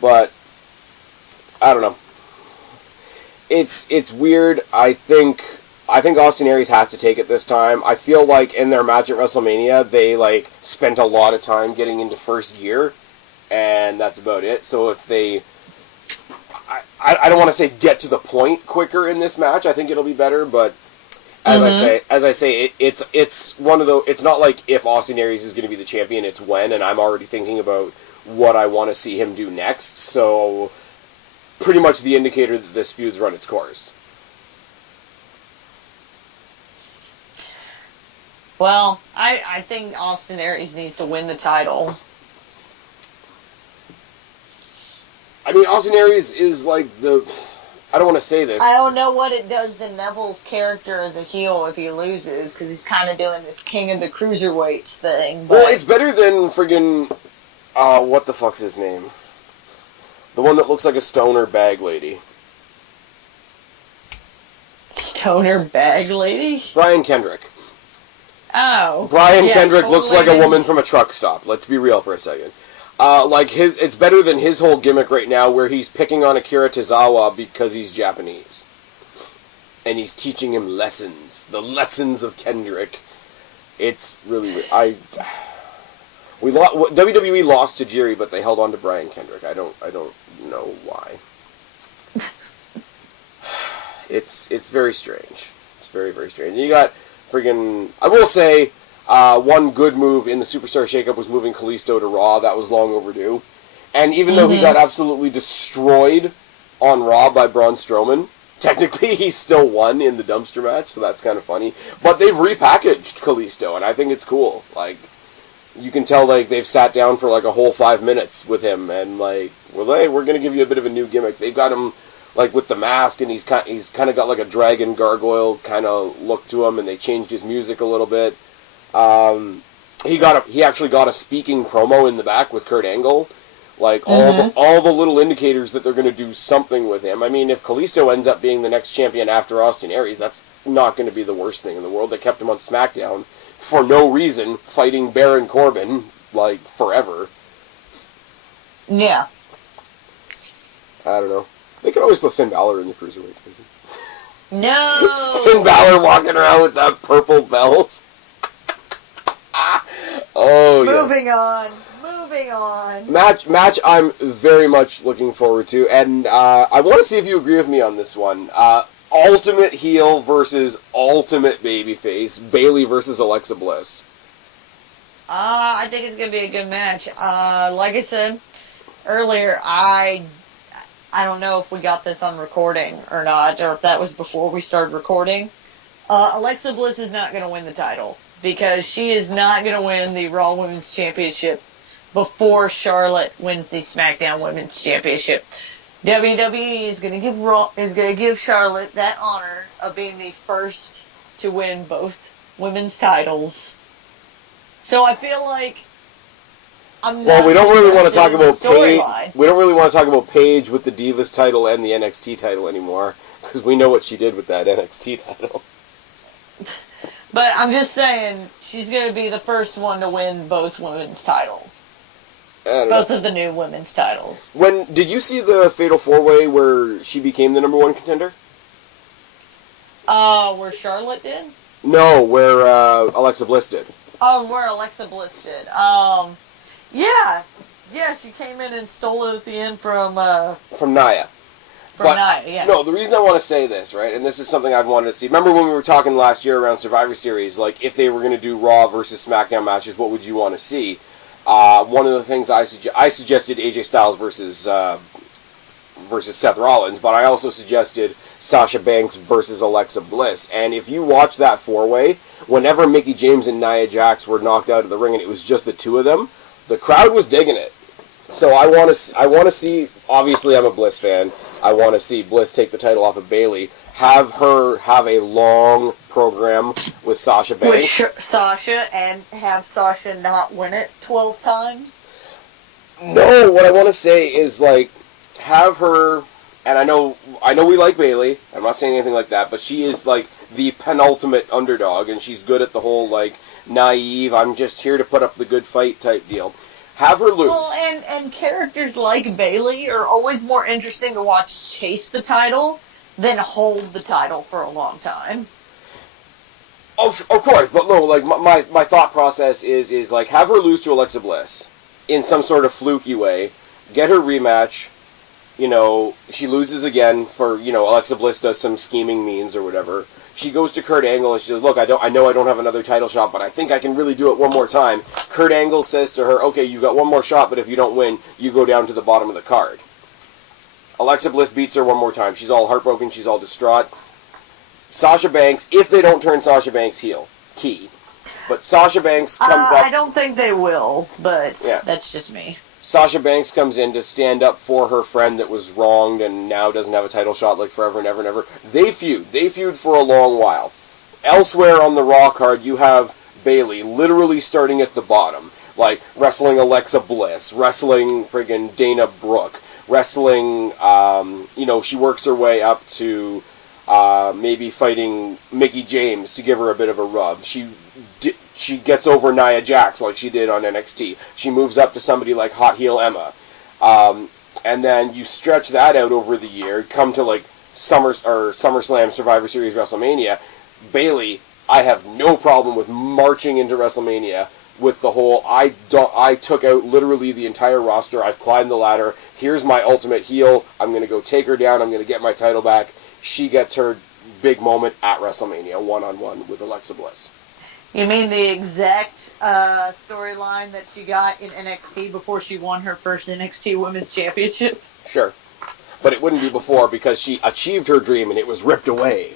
But, I don't know. It's weird. I think Austin Aries has to take it this time. I feel like in their match at WrestleMania, they like spent a lot of time getting into first gear, and that's about it. So if they, I don't want to say get to the point quicker in this match. I think it'll be better, but as I say, it's one of those. It's not like if Austin Aries is going to be the champion, it's when, and I'm already thinking about what I want to see him do next. So pretty much the indicator that this feud's run its course. Well, I think Austin Aries needs to win the title. I mean, Austin Aries is like the... I don't want to say this. I don't know what it does to Neville's character as a heel if he loses, because he's kind of doing this King of the Cruiserweights thing. But... Well, it's better than friggin'... what the fuck's his name? The one that looks like a stoner bag lady. Stoner bag lady? Brian Kendrick. Oh. Brian Kendrick totally looks like a woman from a truck stop. Let's be real for a second. It's better than his whole gimmick right now where he's picking on Akira Tozawa because he's Japanese. And he's teaching him lessons. The lessons of Kendrick. It's really... WWE lost to Jiri, but they held on to Brian Kendrick. I don't know why. It's very strange. It's very, very strange. And you got friggin'... I will say... one good move in the Superstar Shakeup was moving Kalisto to Raw. That was long overdue. And even though he got absolutely destroyed on Raw by Braun Strowman, technically he still won in the dumpster match, so that's kind of funny. But they've repackaged Kalisto, and I think it's cool. Like, you can tell like they've sat down for like a whole 5 minutes with him, and like, well, hey, we're going to give you a bit of a new gimmick. They've got him like with the mask, and he's kind of got like a dragon gargoyle kind of look to him, and they changed his music a little bit. He actually got a speaking promo in the back with Kurt Angle, like all the little indicators that they're going to do something with him. I mean, if Kalisto ends up being the next champion after Austin Aries, that's not going to be the worst thing in the world. They kept him on SmackDown for no reason, fighting Baron Corbin like forever. Yeah. I don't know. They could always put Finn Balor in the Cruiserweight division. No. Finn Balor walking around with that purple belt. Oh, Moving on. Match I'm very much looking forward to, and I want to see if you agree with me on this one. Ultimate heel versus ultimate babyface, Bayley versus Alexa Bliss. I think it's going to be a good match. Like I said earlier, I don't know if we got this on recording or not, or if that was before we started recording. Alexa Bliss is not going to win the title, because she is not going to win the Raw Women's Championship before Charlotte wins the SmackDown Women's Championship. WWE is going to give Charlotte that honor of being the first to win both women's titles. So I feel like we don't really want to talk about Paige. We don't really want to talk about Paige with the Divas title and the NXT title anymore, because we know what she did with that NXT title. But I'm just saying, she's going to be the first one to win both women's titles. Both of the new women's titles. Did you see the Fatal 4-Way where she became the number one contender? Where Charlotte did? No, where Alexa Bliss did. Oh, where Alexa Bliss did. Yeah, she came in and stole it at the end from Nia. Nia, yeah. No, the reason I want to say this, right, and this is something I've wanted to see. Remember when we were talking last year around Survivor Series, like, if they were going to do Raw versus SmackDown matches, what would you want to see? One of the things I suggested AJ Styles versus Seth Rollins, but I also suggested Sasha Banks versus Alexa Bliss. And if you watch that 4-way, whenever Mickie James and Nia Jax were knocked out of the ring and it was just the two of them, the crowd was digging it. So I want to see. Obviously, I'm a Bliss fan. I want to see Bliss take the title off of Bayley. Have her have a long program with Sasha Banks. With Sasha, and have Sasha not win it 12 times? No, what I want to say is, like, have her, and I know we like Bayley, I'm not saying anything like that, but she is, like, the penultimate underdog, and she's good at the whole, like, naive, I'm just here to put up the good fight type deal. Have her lose. Well, and characters like Bayley are always more interesting to watch chase the title than hold the title for a long time. Of course, but no, like, my thought process is like, have her lose to Alexa Bliss in some sort of fluky way, get her rematch, she loses again for, Alexa Bliss does some scheming means or whatever. She goes to Kurt Angle and she says, look, I know I don't have another title shot, but I think I can really do it one more time. Kurt Angle says to her, okay, you got one more shot, but if you don't win, you go down to the bottom of the card. Alexa Bliss beats her one more time. She's all heartbroken. She's all distraught. Sasha Banks, if they don't turn Sasha Banks heel, key. But Sasha Banks comes up. I don't think they will, but Yeah. that's just me. Sasha Banks comes in to stand up for her friend that was wronged and now doesn't have a title shot like forever and ever and ever. They feud. They feud for a long while. Elsewhere on the Raw card, you have Bayley literally starting at the bottom. Like, wrestling Alexa Bliss, wrestling friggin' Dana Brooke, wrestling, she works her way up to maybe fighting Mickie James to give her a bit of a rub. She gets over Nia Jax like she did on NXT. She moves up to somebody like Hot Heel Emma. And then you stretch that out over the year, come to like SummerSlam, Survivor Series, WrestleMania. Bayley, I have no problem with marching into WrestleMania with the whole, I took out literally the entire roster, I've climbed the ladder, here's my ultimate heel, I'm going to go take her down, I'm going to get my title back. She gets her big moment at WrestleMania, one-on-one with Alexa Bliss. You mean the exact storyline that she got in NXT before she won her first NXT Women's Championship? Sure. But it wouldn't be before because she achieved her dream and it was ripped away.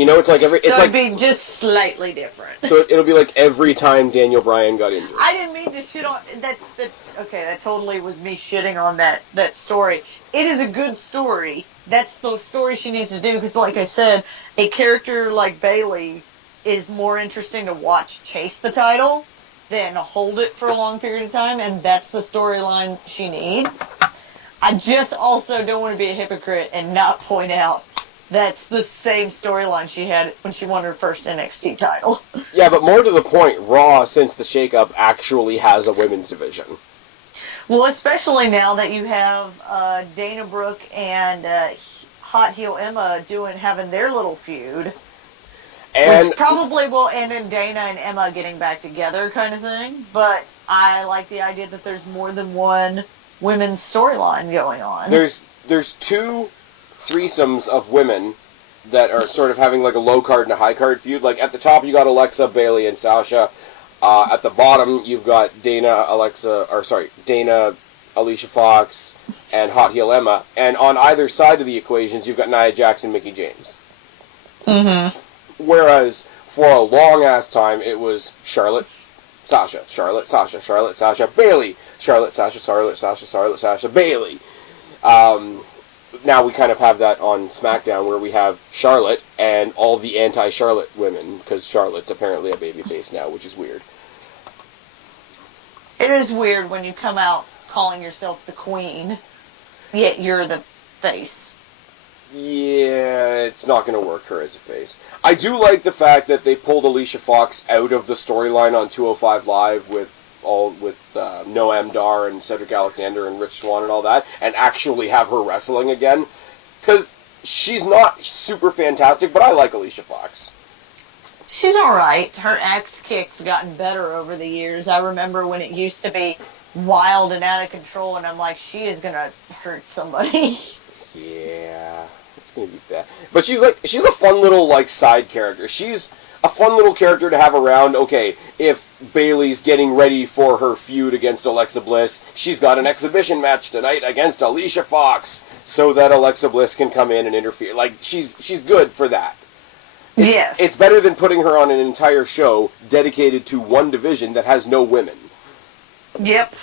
It's like every... it'd be just slightly different. So it'll be like every time Daniel Bryan got injured. I didn't mean to shit on... Okay, that totally was me shitting on that story. It is a good story. That's the story she needs to do because, like I said, a character like Bayley is more interesting to watch chase the title than hold it for a long period of time, and that's the storyline she needs. I just also don't want to be a hypocrite and not point out that's the same storyline she had when she won her first NXT title. Yeah, but more to the point, Raw, since the shakeup, actually has a women's division. Well, especially now that you have Dana Brooke and Hot Heel Emma having their little feud. And which probably will end in Dana and Emma getting back together kind of thing. But I like the idea that there's more than one women's storyline going on. There's two threesomes of women that are sort of having like a low card and a high card feud. Like at the top you got Alexa, Bayley, and Sasha. At the bottom you've got Dana, Alicia Fox, and Hot Heel Emma. And on either side of the equations you've got Nia Jax and Mickie James. Mm-hmm. Whereas for a long ass time it was Charlotte, Sasha, Charlotte, Sasha, Charlotte, Sasha, Bayley, Charlotte, Sasha, Charlotte, Sasha, Charlotte, Sasha, Bayley. Now we kind of have that on SmackDown where we have Charlotte and all the anti-Charlotte women because Charlotte's apparently a babyface now, which is weird. It is weird when you come out calling yourself the queen, yet you're the face. Yeah, it's not going to work her as a face. I do like the fact that they pulled Alicia Fox out of the storyline on 205 Live with Noam Dar and Cedric Alexander and Rich Swann and all that, and actually have her wrestling again. Because she's not super fantastic, but I like Alicia Fox. She's alright. Her axe kick's gotten better over the years. I remember when it used to be wild and out of control, and I'm like, she is going to hurt somebody. Yeah, it's gonna be bad. But she's a fun little like side character. She's a fun little character to have around. Okay, if Bayley's getting ready for her feud against Alexa Bliss, she's got an exhibition match tonight against Alicia Fox, so that Alexa Bliss can come in and interfere. Like she's good for that. Yes, it's better than putting her on an entire show dedicated to one division that has no women. Yep.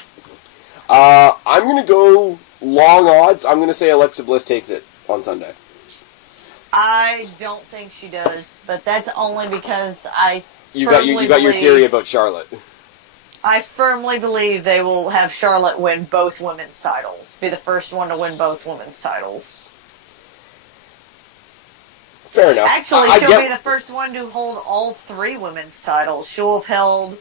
I'm gonna go long odds. I'm gonna say Alexa Bliss takes it on Sunday. I don't think she does, but that's only because you got your theory about Charlotte. I firmly believe they will have Charlotte win both women's titles. Be the first one to win both women's titles. Fair enough. Actually, she'll be the first one to hold all three women's titles. She'll have held,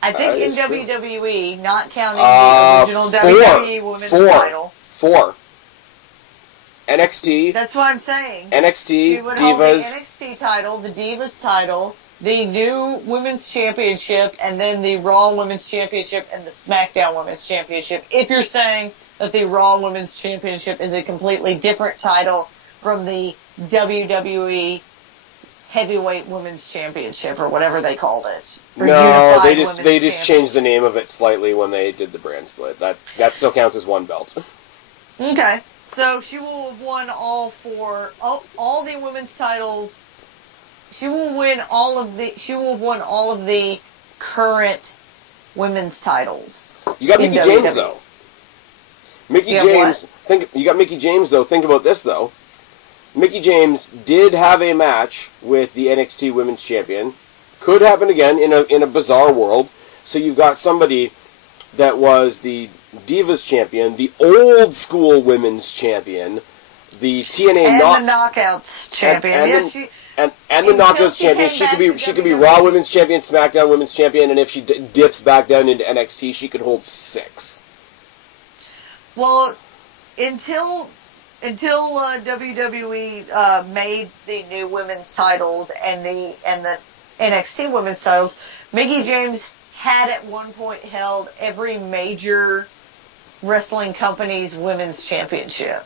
I think, in WWE, not counting the original WWE women's title. 4. NXT. That's what I'm saying. NXT, she would Divas. hold the NXT title, the Divas title, the new Women's Championship, and then the Raw Women's Championship and the SmackDown Women's Championship. If you're saying that the Raw Women's Championship is a completely different title from the WWE Heavyweight Women's Championship or whatever they called it. No, they just changed the name of it slightly when they did the brand split. That still counts as one belt. Okay. So she will have won all the women's titles. She will win all of the. She will have won all of the current women's titles. You got in Mickey James WWE. though. Mickey Yeah, James. You got Mickey James though. Think about this though. Mickey James did have a match with the NXT Women's Champion. Could happen again in a bizarre world. So you've got somebody that was the Divas Champion, the old school Women's Champion, the TNA and the Knockouts Champion. And the Knockouts Champion. She could be Raw Women's Champion, SmackDown Women's Champion, and if she dips back down into NXT, she could hold 6. Well, until WWE made the new women's titles and the NXT women's titles, Mickey James had at one point held every major wrestling company's women's championship.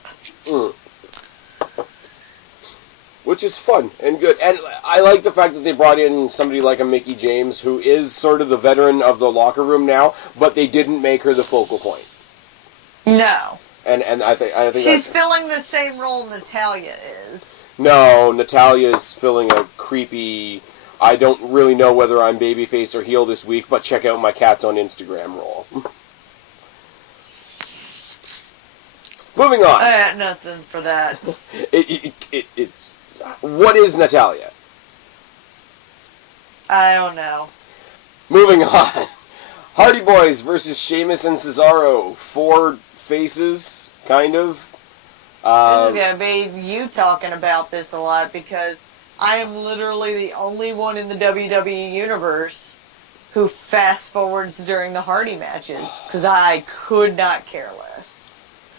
Which is fun and good. And I like the fact that they brought in somebody like a Mickey James, who is sort of the veteran of the locker room now, but they didn't make her the focal point. No. And I think she's filling the same role Natalya is. No, Natalya is filling a creepy, I don't really know whether I'm babyface or heel this week, but check out my cats on Instagram role. Moving on. I got nothing for that. It's what is Natalya? I don't know. Moving on. Hardy Boys versus Sheamus and Cesaro. 4 faces, kind of. This is going to be you talking about this a lot because I am literally the only one in the WWE universe who fast forwards during the Hardy matches because I could not care less.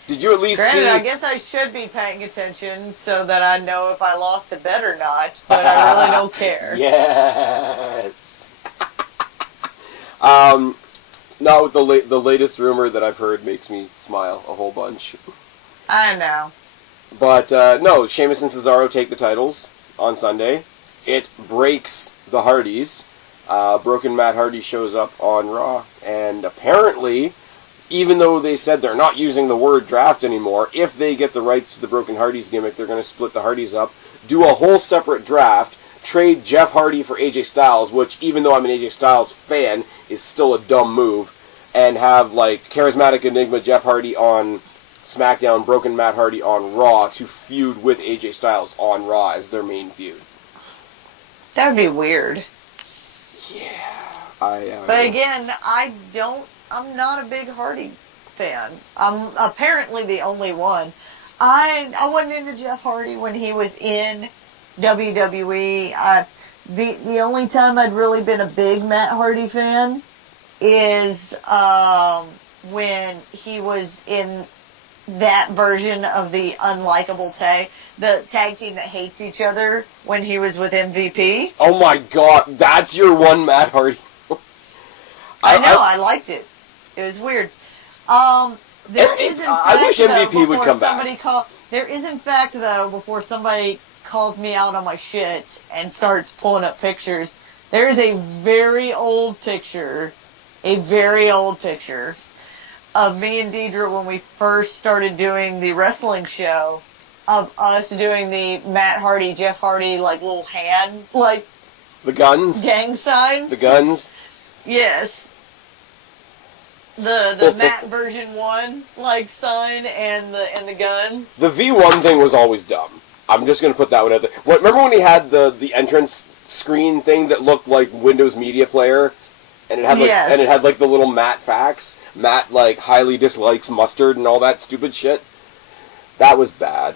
Did you at least Granted, see... I guess I should be paying attention so that I know if I lost a bet or not, but I really don't care. Yes. Now with the latest rumor that I've heard makes me smile a whole bunch. I know. But no, Sheamus and Cesaro take the titles on Sunday. It breaks the Hardys. Broken Matt Hardy shows up on Raw, and apparently, even though they said they're not using the word draft anymore, if they get the rights to the Broken Hardys gimmick, they're going to split the Hardys up, do a whole separate draft, trade Jeff Hardy for AJ Styles, which, even though I'm an AJ Styles fan, is still a dumb move, and have, like, Charismatic Enigma Jeff Hardy on SmackDown, Broken Matt Hardy on Raw, to feud with AJ Styles on Raw as their main feud. That would be weird. Yeah. But again, I'm not a big Hardy fan. I'm apparently the only one. I wasn't into Jeff Hardy when he was in WWE. The only time I'd really been a big Matt Hardy fan is when he was in that version of the unlikable tag, the tag team that hates each other, when he was with MVP. Oh my god, that's your one Matt Hardy. I liked it. It was weird. I wish MVP would come back. There is, in fact, though, before somebody calls me out on my shit and starts pulling up pictures, there is a very old picture of me and Deidre when we first started doing the wrestling show, of us doing the Matt Hardy, Jeff Hardy, like, little hand, like... The guns? Gang signs? The guns? Yes. The Matt version 1, like, sign and the guns. The V1 thing was always dumb. I'm just going to put that one out there. Remember when he had the entrance screen thing that looked like Windows Media Player? And it had like the little Matt facts. Matt, like, highly dislikes mustard and all that stupid shit. That was bad.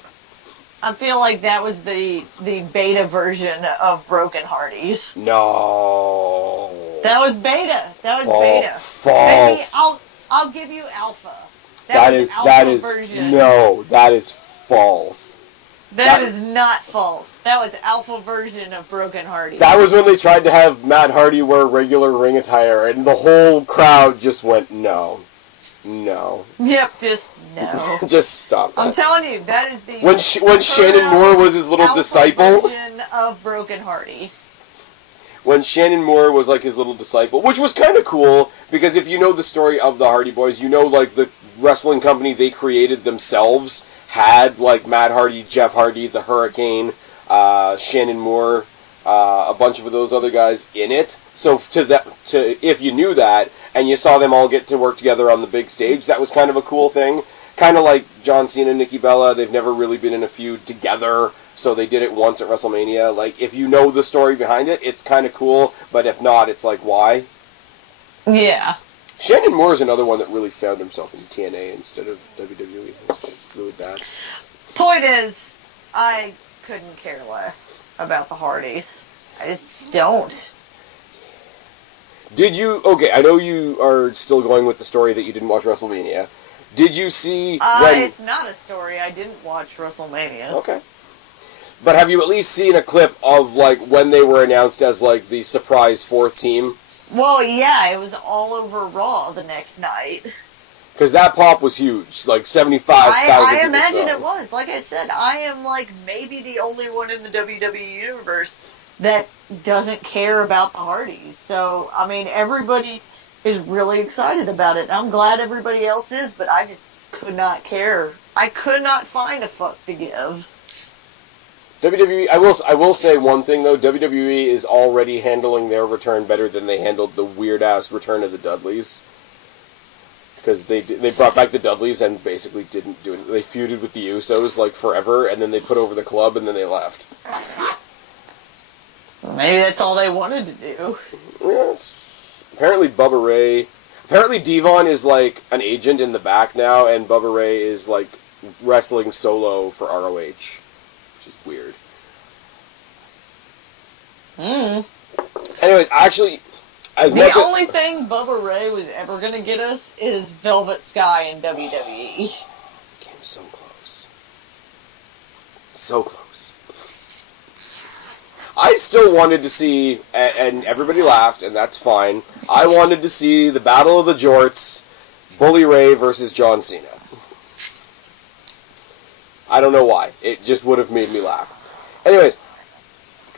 I feel like that was the beta version of Broken Hardys. No. That was beta. Beta. False. Maybe I'll give you alpha. That is version. No, that is false. That is not false. That was alpha version of Broken Hardys. That was when they tried to have Matt Hardy wear regular ring attire, and the whole crowd just went, no. Yep, just no. Just stop that. I'm telling you, that is the... When Shannon Moore was his little disciple... version of Broken Hardys. When Shannon Moore was, like, his little disciple, which was kind of cool, because if you know the story of the Hardy Boys, you know, like, the wrestling company they created themselves had, like, Matt Hardy, Jeff Hardy, the Hurricane, Shannon Moore, a bunch of those other guys in it. So if you knew that and you saw them all get to work together on the big stage, that was kind of a cool thing. Kind of like John Cena and Nikki Bella, they've never really been in a feud together, so they did it once at WrestleMania. Like, if you know the story behind it, it's kind of cool, but if not, it's like, why? Yeah. Shannon Moore is another one that really found himself in TNA instead of WWE. It's really bad. Point is, I couldn't care less about the Hardys. I just don't. Did you... Okay, I know you are still going with the story that you didn't watch WrestleMania. Did you see... It's not a story. I didn't watch WrestleMania. Okay. But have you at least seen a clip of, like, when they were announced as, like, the surprise fourth team? Well, yeah, it was all over Raw the next night. Because that pop was huge, like 75,000 I imagine it was. Like I said, I am, like, maybe the only one in the WWE universe that doesn't care about the Hardys. So, I mean, everybody is really excited about it. I'm glad everybody else is, but I just could not care. I could not find a fuck to give. WWE, I will say one thing though, WWE is already handling their return better than they handled the weird-ass return of the Dudleys. Because they brought back the Dudleys and basically didn't do it. They feuded with the Usos, like, forever, and then they put over the club, and then they left. Maybe that's all they wanted to do. Yes. Apparently Bubba Ray... Apparently Devon is, like, an agent in the back now, and Bubba Ray is, like, wrestling solo for ROH. Which is weird. Anyways, actually... The only thing Bubba Ray was ever going to get us is Velvet Sky in WWE. Came so close. So close. I still wanted to see, and everybody laughed, and that's fine, I wanted to see the Battle of the Jorts, Bully Ray versus John Cena. I don't know why. It just would have made me laugh. Anyways,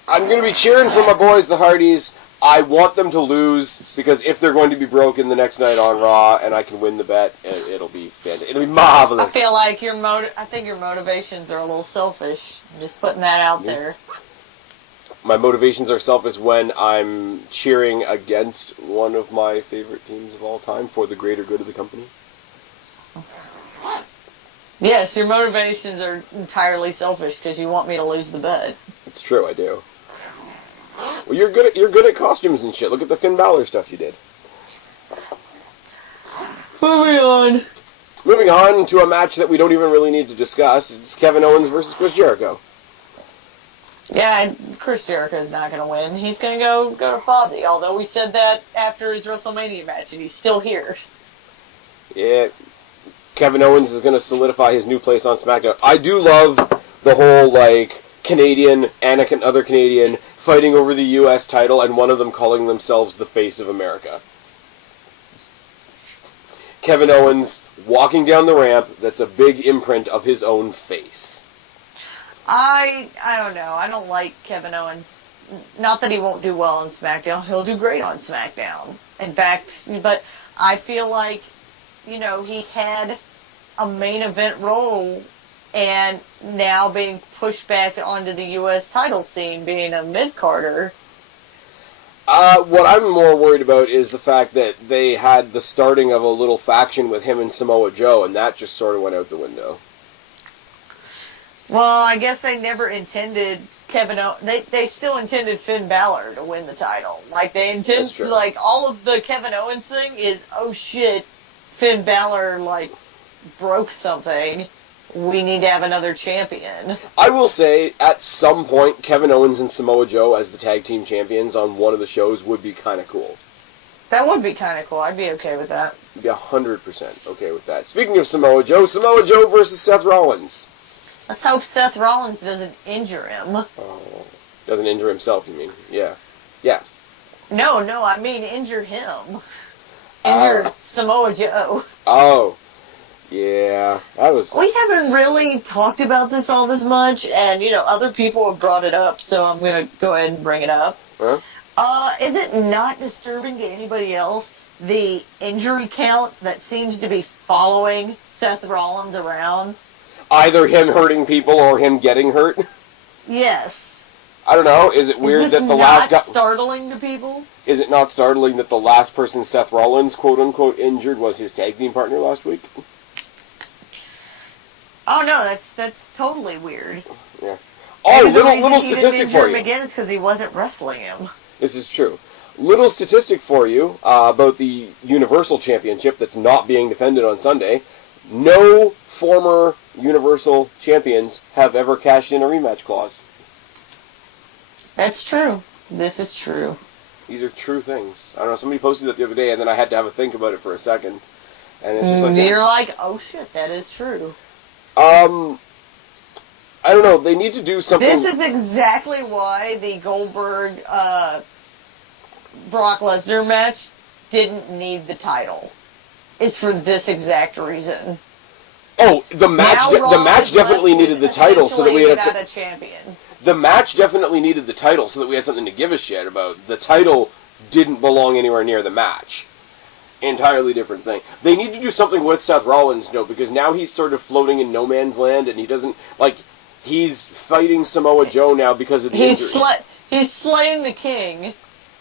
I'm going to be cheering for my boys, the Hardys. I want them to lose, because if they're going to be broken the next night on Raw, and I can win the bet, it'll be fantastic. It'll be marvelous. I feel like I think your motivations are a little selfish. I'm just putting that out there. My motivations are selfish when I'm cheering against one of my favorite teams of all time for the greater good of the company. Yes, your motivations are entirely selfish because you want me to lose the bet. It's true, I do. Well, you're good at costumes and shit. Look at the Finn Balor stuff you did. Moving on to a match that we don't even really need to discuss. It's Kevin Owens versus Chris Jericho. Yeah, Chris Jericho's not going to win. He's going to go to Fozzy, although we said that after his WrestleMania match, and he's still here. Yeah, Kevin Owens is going to solidify his new place on SmackDown. I do love the whole, like, Canadian and another Canadian fighting over the U.S. title, and one of them calling themselves the face of America. Kevin Owens walking down the ramp, that's a big imprint of his own face. I don't know. I don't like Kevin Owens. Not that he won't do well on SmackDown. He'll do great on SmackDown. In fact, but I feel like, you know, he had a main event role, and now being pushed back onto the U.S. title scene, being a mid-carder. What I'm more worried about is the fact that they had the starting of a little faction with him and Samoa Joe, and that just sort of went out the window. Well, I guess they never intended Kevin Owens. They still intended Finn Balor to win the title. Like, they intended, like, all of the Kevin Owens thing is, oh shit, Finn Balor, like, broke something. We need to have another champion. I will say, at some point, Kevin Owens and Samoa Joe as the tag team champions on one of the shows would be kind of cool. That would be kind of cool. I'd be okay with that. I'd be 100% okay with that. Speaking of Samoa Joe versus Seth Rollins. Let's hope Seth Rollins doesn't injure him. Oh, doesn't injure himself, you mean? Yeah. Yeah. No, I mean injure him. Injure Samoa Joe. Oh. Yeah, that was... We haven't really talked about this all this much, and, you know, other people have brought it up, so I'm going to go ahead and bring it up. Huh? Is it not disturbing to anybody else, the injury count that seems to be following Seth Rollins around? Either him hurting people or him getting hurt? Yes. I don't know. Is it weird that the last guy... startling to people? Is it not startling that the last person Seth Rollins, quote-unquote, injured was his tag team partner last week? Oh, no, that's totally weird. Yeah. Oh, little statistic for you. Again is because he wasn't wrestling him. This is true. Little statistic for you about the Universal Championship that's not being defended on Sunday. No former Universal Champions have ever cashed in a rematch clause. That's true. This is true. These are true things. I don't know, somebody posted that the other day, and then I had to have a think about it for a second. And it's just like... You're like, oh shit, that is true. I don't know, they need to do something... This is exactly why the Goldberg, Brock Lesnar match didn't need the title. Is for this exact reason. Oh, the match definitely needed the title so that we had a champion. The match definitely needed the title so that we had something to give a shit about. The title didn't belong anywhere near the match. Entirely different thing. They need to do something with Seth Rollins, though, because now he's sort of floating in no man's land, and he doesn't, like, he's fighting Samoa Joe now because of the injury. He's slaying the king.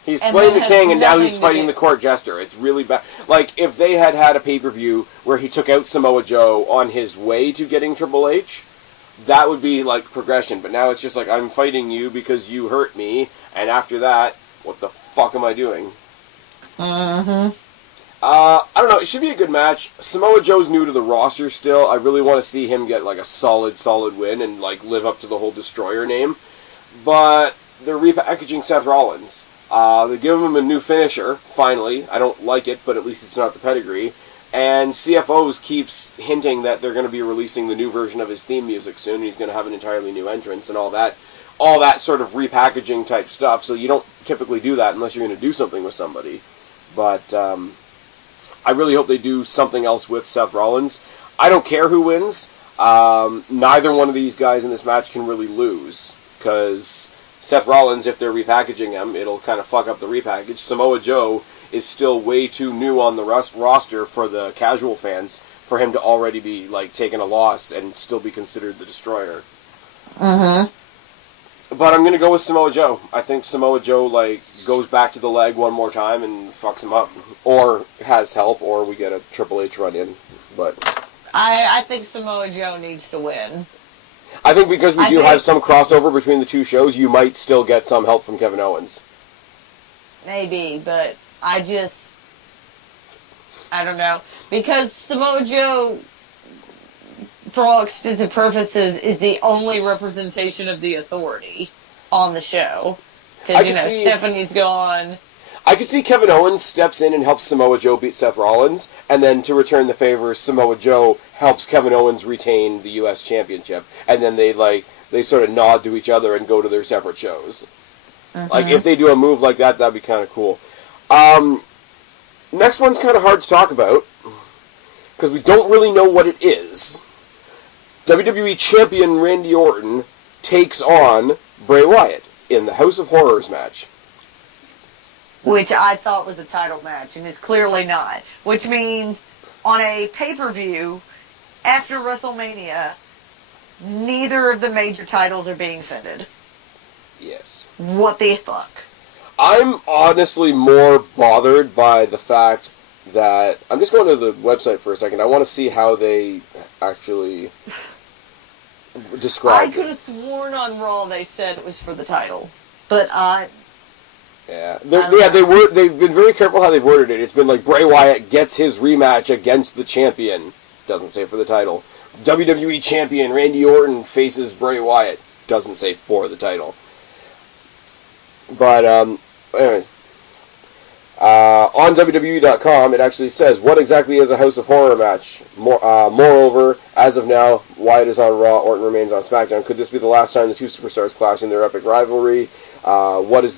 He's slaying the king, and now he's fighting the court jester. It's really bad. Like, if they had had a pay-per-view where he took out Samoa Joe on his way to getting Triple H, that would be, like, progression. But now it's just like, I'm fighting you because you hurt me, and after that, what the fuck am I doing? Mm-hmm. I don't know. It should be a good match. Samoa Joe's new to the roster still. I really want to see him get, like, a solid win and, like, live up to the whole Destroyer name. But they're repackaging Seth Rollins. They give him a new finisher, finally. I don't like it, but at least it's not the pedigree. And CFOs keeps hinting that they're going to be releasing the new version of his theme music soon. And he's going to have an entirely new entrance and all that sort of repackaging type stuff. So you don't typically do that unless you're going to do something with somebody. But I really hope they do something else with Seth Rollins. I don't care who wins. Neither one of these guys in this match can really lose, because Seth Rollins, if they're repackaging him, it'll kind of fuck up the repackage. Samoa Joe is still way too new on the roster for the casual fans for him to already be, like, taking a loss and still be considered the Destroyer. Uh-huh. But I'm going to go with Samoa Joe. I think Samoa Joe, like, goes back to the leg one more time and fucks him up. Or has help, or we get a Triple H run in. But I think Samoa Joe needs to win. I think because we do have some crossover between the two shows, you might still get some help from Kevin Owens. Maybe, but I don't know. Because Samoa Joe, for all extensive purposes, is the only representation of the Authority on the show. Because, Stephanie's gone. I could see Kevin Owens steps in and helps Samoa Joe beat Seth Rollins, and then to return the favor, Samoa Joe helps Kevin Owens retain the U.S. Championship, and then they sort of nod to each other and go to their separate shows. Uh-huh. Like, if they do a move like that, that'd be kind of cool. Next one's kind of hard to talk about, because we don't really know what it is. WWE Champion Randy Orton takes on Bray Wyatt in the House of Horrors match. Which I thought was a title match, and is clearly not. Which means, on a pay-per-view, after WrestleMania, neither of the major titles are being defended. Yes. What the fuck? I'm honestly more bothered by the fact that... I'm just going to the website for a second. I want to see how they actually describe it. I could have sworn on Raw they said it was for the title. But Yeah, they've been very careful how they've worded it. It's been like, Bray Wyatt gets his rematch against the champion. Doesn't say for the title. WWE Champion Randy Orton faces Bray Wyatt. Doesn't say for the title. But, anyway. On WWE.com, it actually says, what exactly is a House of Horror match? Moreover, as of now, Wyatt is on Raw, Orton remains on SmackDown. Could this be the last time the two superstars clash in their epic rivalry? What is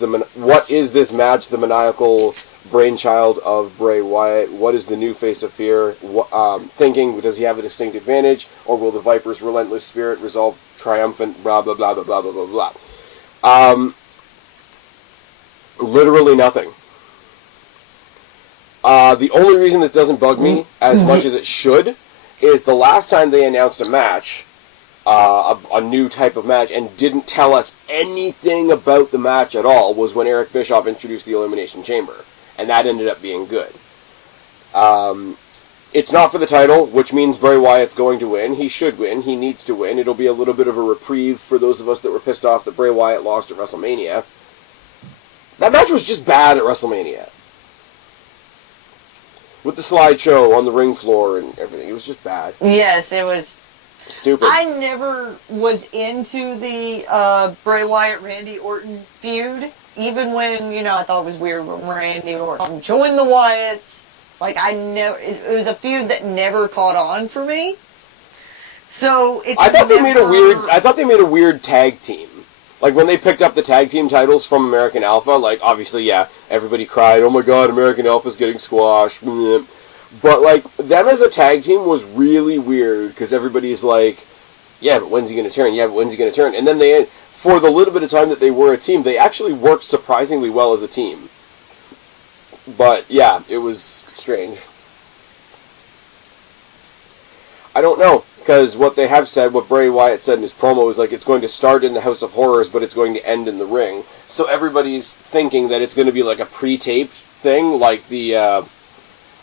this match, the maniacal brainchild of Bray Wyatt? What is the new face of fear thinking? Does he have a distinct advantage? Or will the Viper's relentless spirit resolve triumphant? Blah, blah, blah, blah, blah, blah, blah, blah. Literally nothing. The only reason this doesn't bug me as much as it should is the last time they announced a match, a new type of match and didn't tell us anything about the match at all was when Eric Bischoff introduced the Elimination Chamber, and that ended up being good. It's not for the title, which means Bray Wyatt's going to win. He should win. He needs to win. It'll be a little bit of a reprieve for those of us that were pissed off that Bray Wyatt lost at WrestleMania. That match was just bad at WrestleMania. With the slideshow on the ring floor and everything. It was just bad. Yes, it was stupid. I never was into the Bray Wyatt-Randy Orton feud, even when, I thought it was weird when Randy Orton joined the Wyatts. Like, it was a feud that never caught on for me. So, I thought they made a weird tag team. Like, when they picked up the tag team titles from American Alpha, like, obviously, yeah, everybody cried, oh my god, American Alpha's getting squashed. But, like, them as a tag team was really weird, because everybody's like, yeah, but when's he going to turn? Yeah, but when's he going to turn? And then for the little bit of time that they were a team, they actually worked surprisingly well as a team. But, yeah, it was strange. I don't know, because what they have said, what Bray Wyatt said in his promo is, like, it's going to start in the House of Horrors, but it's going to end in the ring. So everybody's thinking that it's going to be, like, a pre-taped thing, like the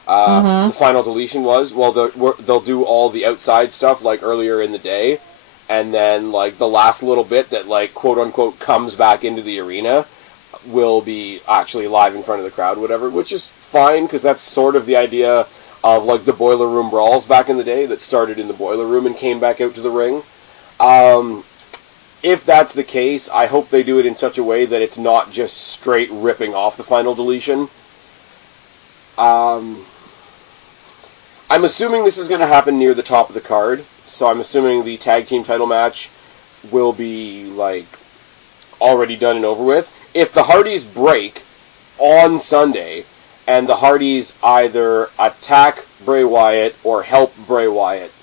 Final Deletion was. Well, they'll do all the outside stuff, like, earlier in the day, and then, like, the last little bit that, like, quote-unquote comes back into the arena will be actually live in front of the crowd, whatever, which is fine, because that's sort of the idea of, like, the Boiler Room Brawls back in the day that started in the Boiler Room and came back out to the ring. If that's the case, I hope they do it in such a way that it's not just straight ripping off the Final Deletion. I'm assuming this is going to happen near the top of the card, so I'm assuming the tag team title match will be, like, already done and over with. If the Hardys break on Sunday, and the Hardys either attack Bray Wyatt or help Bray Wyatt,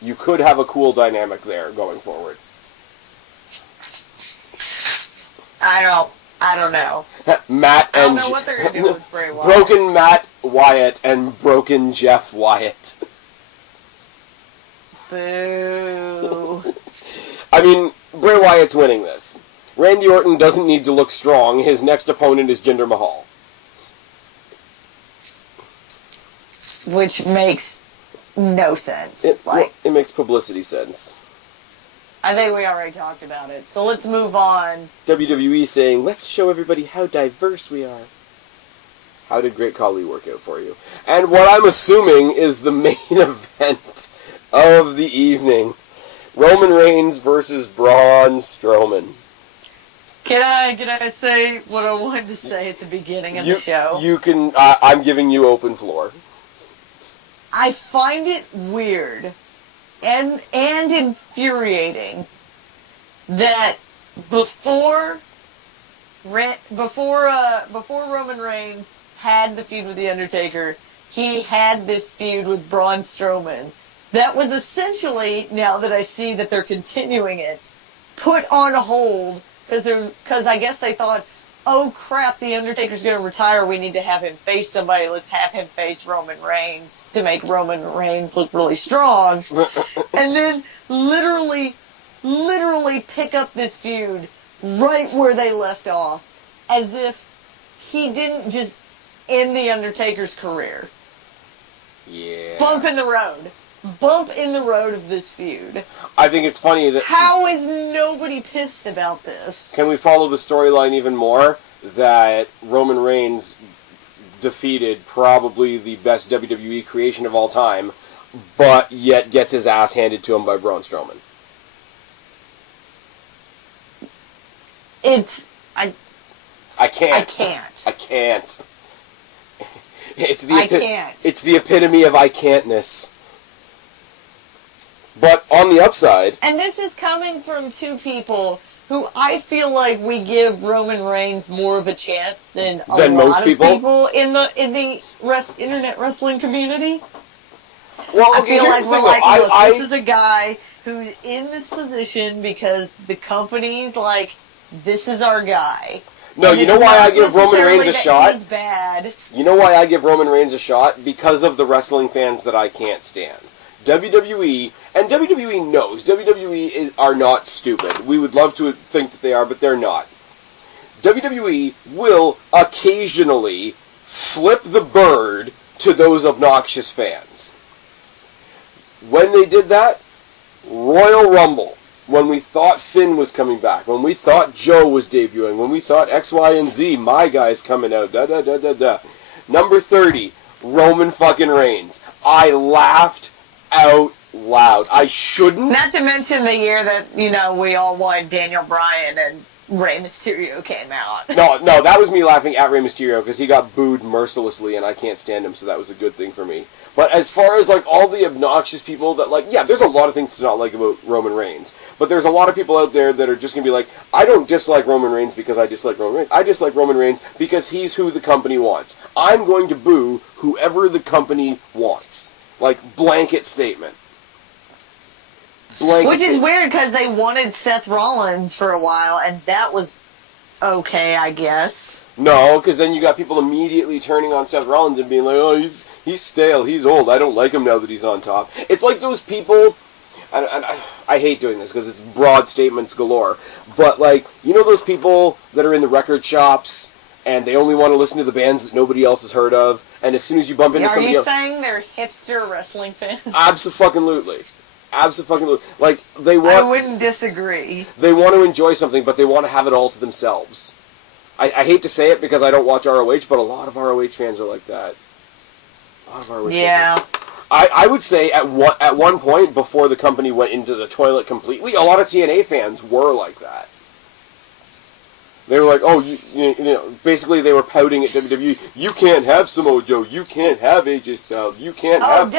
you could have a cool dynamic there going forward. I don't know. Matt and I don't know what they're going to do with Bray Wyatt. Broken Matt Wyatt and Broken Jeff Wyatt. Boo. I mean, Bray Wyatt's winning this. Randy Orton doesn't need to look strong. His next opponent is Jinder Mahal. Which makes no sense. It makes publicity sense. I think we already talked about it. So let's move on. WWE saying, let's show everybody how diverse we are. How did Great Khali work out for you? And what I'm assuming is the main event of the evening. Roman Reigns versus Braun Strowman. Can I say what I wanted to say at the beginning of the show? You can. I'm giving you open floor. I find it weird and infuriating that before Roman Reigns had the feud with The Undertaker, he had this feud with Braun Strowman. That was essentially, now that I see that they're continuing it, put on hold. Because I guess they thought, oh crap, The Undertaker's going to retire, we need to have him face somebody, let's have him face Roman Reigns to make Roman Reigns look really strong. And then literally pick up this feud right where they left off, as if he didn't just end The Undertaker's career. Yeah. Bump in the road of this feud. I think it's funny that... How is nobody pissed about this? Can we follow the storyline even more? That Roman Reigns defeated probably the best WWE creation of all time, but yet gets his ass handed to him by Braun Strowman. I can't. It's the epitome of I can'tness. But on the upside... And this is coming from two people who I feel like we give Roman Reigns more of a chance than a lot of people in the internet wrestling community. Well, I feel like we're like, look, this is a guy who's in this position because the company's like, this is our guy. No, you know why I give Roman Reigns a shot? He's bad. You know why I give Roman Reigns a shot? Because of the wrestling fans that I can't stand. WWE, and WWE knows, are not stupid. We would love to think that they are, but they're not. WWE will occasionally flip the bird to those obnoxious fans. When they did that, Royal Rumble, when we thought Finn was coming back, when we thought Joe was debuting, when we thought X, Y, and Z, my guy's coming out, da-da-da-da-da. Number 30, Roman fucking Reigns. I laughed out loud. I shouldn't. Not to mention the year that, we all wanted Daniel Bryan and Rey Mysterio came out. No, that was me laughing at Rey Mysterio because he got booed mercilessly and I can't stand him, so that was a good thing for me. But as far as, all the obnoxious people that, there's a lot of things to not like about Roman Reigns. But there's a lot of people out there that are just going to be like, I don't dislike Roman Reigns because I dislike Roman Reigns. I dislike Roman Reigns because he's who the company wants. I'm going to boo whoever the company wants. Blanket statement. Which is weird because they wanted Seth Rollins for a while, and that was okay, I guess. No, because then you got people immediately turning on Seth Rollins and being like, oh, he's stale, he's old, I don't like him now that he's on top. It's like those people, and I hate doing this because it's broad statements galore, but those people that are in the record shops and they only want to listen to the bands that nobody else has heard of, and as soon as you bump into somebody else... Are you saying they're hipster wrestling fans? Absolutely. Absolutely. They want... I wouldn't disagree. They want to enjoy something, but they want to have it all to themselves. I hate to say it because I don't watch ROH, but a lot of ROH fans are like that. A lot of ROH fans are... I would say at one point, before the company went into the toilet completely, a lot of TNA fans were like that. They were like, oh, basically they were pouting at WWE. You can't have Samoa Joe. You can't have AJ Styles. You can't have...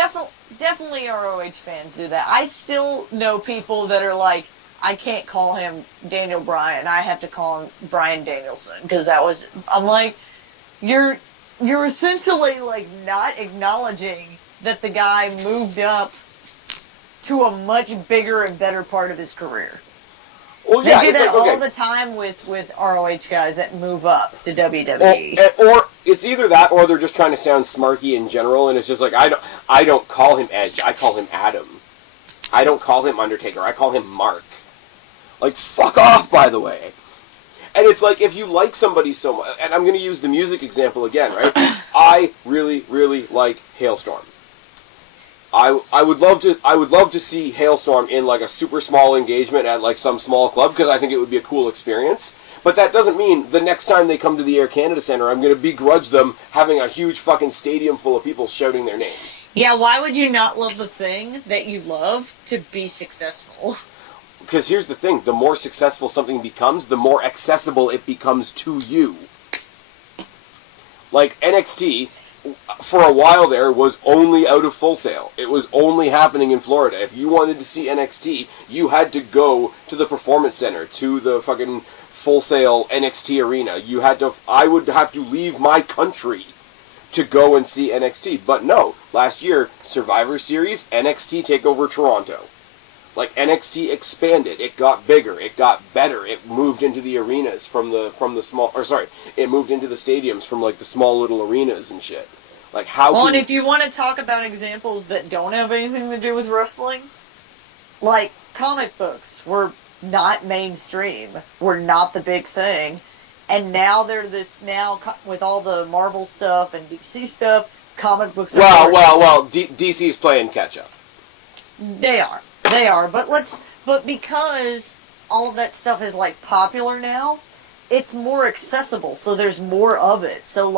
Definitely ROH fans do that. I still know people that are like, I can't call him Daniel Bryan. I have to call him Bryan Danielson because I'm like, you're essentially not acknowledging that the guy moved up to a much bigger and better part of his career. Well, yeah, they do that all the time with ROH guys that move up to WWE. Or it's either that, or they're just trying to sound smarky in general, and it's just like I don't call him Edge, I call him Adam. I don't call him Undertaker, I call him Mark. Fuck off, by the way. And it's like, if you like somebody so much, and I'm going to use the music example again, right? I really, really like Hailstorm. I would love to see Hailstorm in a super small engagement at some small club because I think it would be a cool experience. But that doesn't mean the next time they come to the Air Canada Centre, I'm going to begrudge them having a huge fucking stadium full of people shouting their name. Yeah, why would you not love the thing that you love to be successful? Because here's the thing, the more successful something becomes, the more accessible it becomes to you. NXT, for a while there, was only out of Full Sail. It was only happening in Florida. If you wanted to see NXT, you had to go to the Performance Center, to the fucking Full Sail NXT arena. I would have to leave my country to go and see NXT. But no, last year, Survivor Series, NXT TakeOver Toronto. NXT expanded, it got bigger, it got better, it moved into the arenas it moved into the stadiums from the small little arenas and shit. And if you want to talk about examples that don't have anything to do with wrestling, comic books were not mainstream, were not the big thing, and now they're with all the Marvel stuff and DC stuff, comic books are... Well, DC's playing catch up. They are, but because all of that stuff is popular now, it's more accessible, so there's more of it. So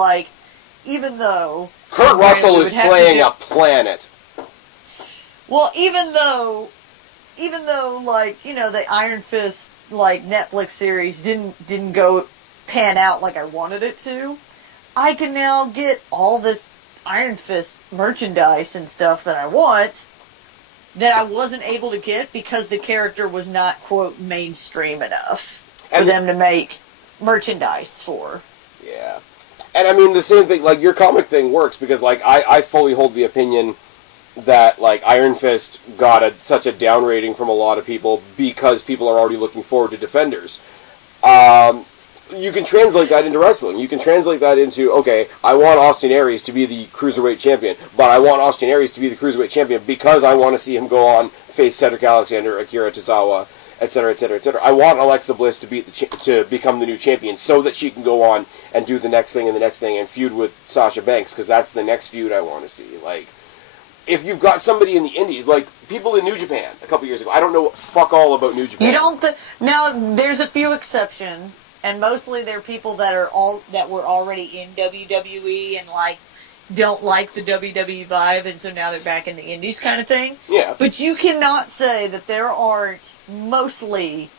even though Kurt Russell is playing a planet. Well, even though the Iron Fist Netflix series didn't go pan out like I wanted it to, I can now get all this Iron Fist merchandise and stuff that I want that I wasn't able to get because the character was not, quote, mainstream enough for them to make merchandise for. Yeah. And I mean, the same thing, your comic thing works because, I fully hold the opinion that, Iron Fist got such a down rating from a lot of people because people are already looking forward to Defenders. you can translate that into wrestling. You can translate that into, okay, I want Austin Aries to be the Cruiserweight Champion, but I want Austin Aries to be the Cruiserweight Champion because I want to see him go on, face Cedric Alexander, Akira Tozawa, etc., etc., etc. I want Alexa Bliss to become the new champion so that she can go on and do the next thing and the next thing and feud with Sasha Banks, because that's the next feud I want to see. Like, if you've got somebody in the indies, like people in New Japan a couple years ago, I don't know fuck all about New Japan. You don't now there's a few exceptions, and mostly they're people that were already in WWE and like don't like the WWE vibe, and so now they're back in the indies kind of thing. Yeah. But you cannot say that there aren't mostly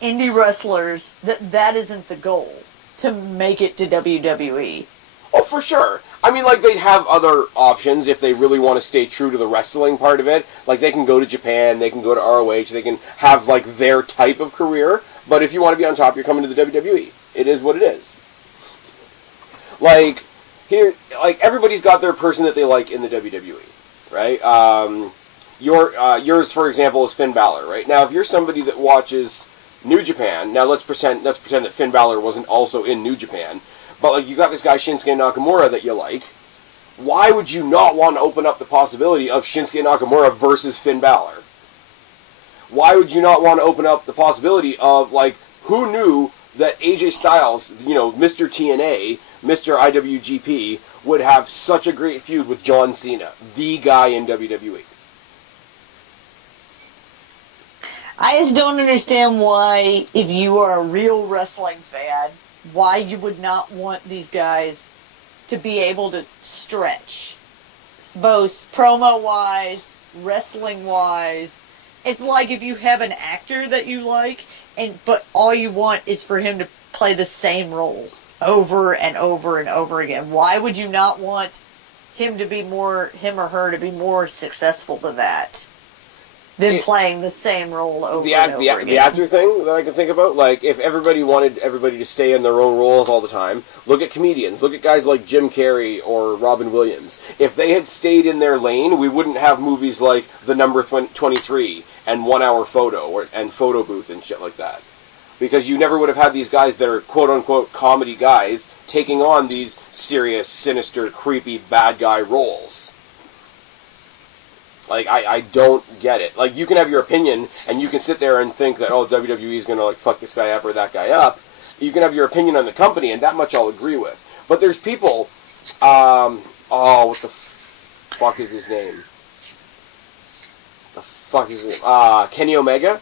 indie wrestlers that isn't the goal to make it to WWE. Oh, for sure. I mean, like, they have other options if they really want to stay true to the wrestling part of it. Like, they can go to Japan, they can go to ROH, they can have, like, their type of career. But if you want to be on top, you're coming to the WWE. It is what it is. Like, here, like, everybody's got their person that they like in the WWE, right? Yours, for example, is Finn Balor, right? Now, if you're somebody that watches New Japan, now let's pretend that Finn Balor wasn't also in New Japan, but like you got this guy Shinsuke Nakamura that you like. Why would you not want to open up the possibility of Shinsuke Nakamura versus Finn Balor? Why would you not want to open up the possibility of, like, who knew that AJ Styles, you know, Mr. TNA, Mr. IWGP, would have such a great feud with John Cena, the guy in WWE? I just don't understand why, if you are a real wrestling fan, why you would not want these guys to be able to stretch, both promo-wise, wrestling-wise. It's like if you have an actor that you like, but all you want is for him to play the same role over and over and over again. Why would you not want him or her to be more successful than that? Than playing the same role over and over again. The actor thing that I can think about, like, if everybody wanted everybody to stay in their own roles all the time, look at comedians. Look at guys like Jim Carrey or Robin Williams. If they had stayed in their lane, we wouldn't have movies like The Number 23 and 1 Hour Photo and Photo Booth and shit like that. Because you never would have had these guys that are quote-unquote comedy guys taking on these serious, sinister, creepy, bad guy roles. Like, I don't get it. Like, you can have your opinion, and you can sit there and think that, oh, WWE is going to, like, fuck this guy up or that guy up. You can have your opinion on the company, and that much I'll agree with. But there's people, what the fuck is his name? Kenny Omega?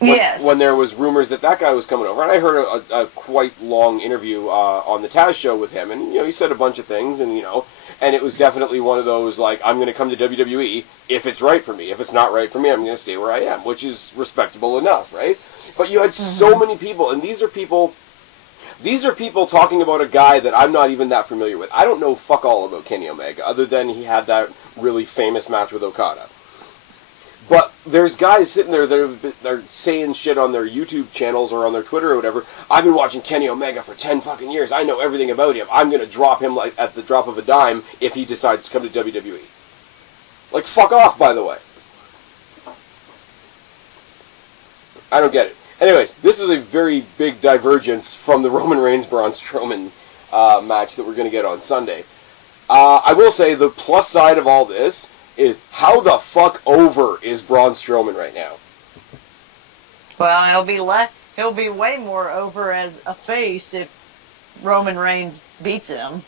Yes. When there was rumors that guy was coming over. And I heard a quite long interview on the Taz show with him, and, you know, he said a bunch of things, and, you know, and it was definitely one of those, like, I'm going to come to WWE if it's right for me. If it's not right for me, I'm going to stay where I am, which is respectable enough, right? But you had so many people, and these are people talking about a guy that I'm not even that familiar with. I don't know fuck all about Kenny Omega, other than he had that really famous match with Okada. But there's guys sitting there that are saying shit on their YouTube channels or on their Twitter or whatever. I've been watching Kenny Omega for 10 fucking years. I know everything about him. I'm going to drop him like at the drop of a dime if he decides to come to WWE. Like, fuck off, by the way. I don't get it. Anyways, this is a very big divergence from the Roman Reigns-Braun Strowman match that we're going to get on Sunday. I will say the plus side of all this is how the fuck over is Braun Strowman right now? Well, he'll be way more over as a face if Roman Reigns beats him.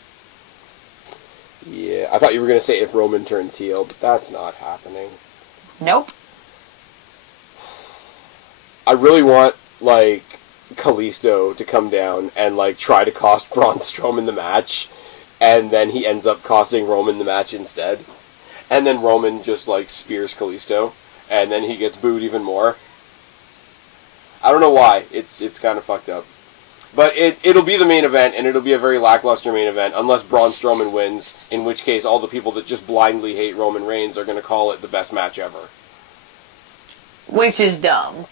Yeah, I thought you were going to say if Roman turns heel, but that's not happening. Nope. I really want, like, Kalisto to come down and, like, try to cost Braun Strowman the match, and then he ends up costing Roman the match instead. And then Roman just, like, spears Kalisto, and then he gets booed even more. I don't know why. It's kind of fucked up. But it'll be the main event, and it'll be a very lackluster main event, unless Braun Strowman wins, in which case all the people that just blindly hate Roman Reigns are going to call it the best match ever. Which is dumb.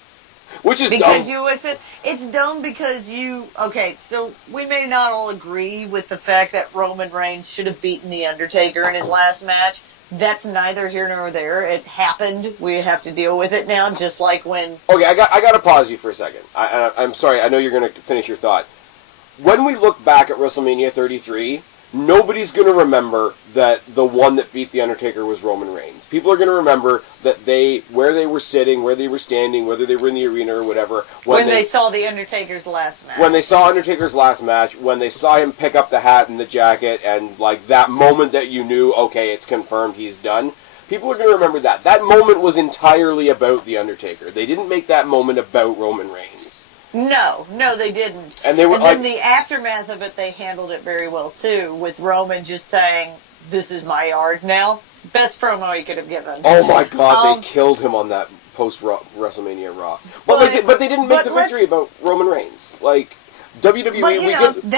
Which is because dumb. It's dumb because okay, so we may not all agree with the fact that Roman Reigns should have beaten The Undertaker in his last match. That's neither here nor there. It happened. We have to deal with it now, just like when... Okay, I got to pause you for a second. I'm sorry. I know you're going to finish your thought. when we look back at WrestleMania 33, nobody's going to remember that the one that beat The Undertaker was Roman Reigns. People are going to remember that where they were sitting, where they were standing, whether they were in the arena or whatever. When they saw The Undertaker's last match. When they saw Undertaker's last match, when they saw him pick up the hat and the jacket, and like that moment that you knew, okay, it's confirmed, he's done. People are going to remember that. That moment was entirely about The Undertaker. They didn't make that moment about Roman Reigns. No, they didn't. And then the aftermath of it, they handled it very well, too, with Roman just saying, this is my yard now. Best promo he could have given. Oh, my God, they killed him on that post-WrestleMania Raw. But they didn't make the victory about Roman Reigns. Like, WWE... But,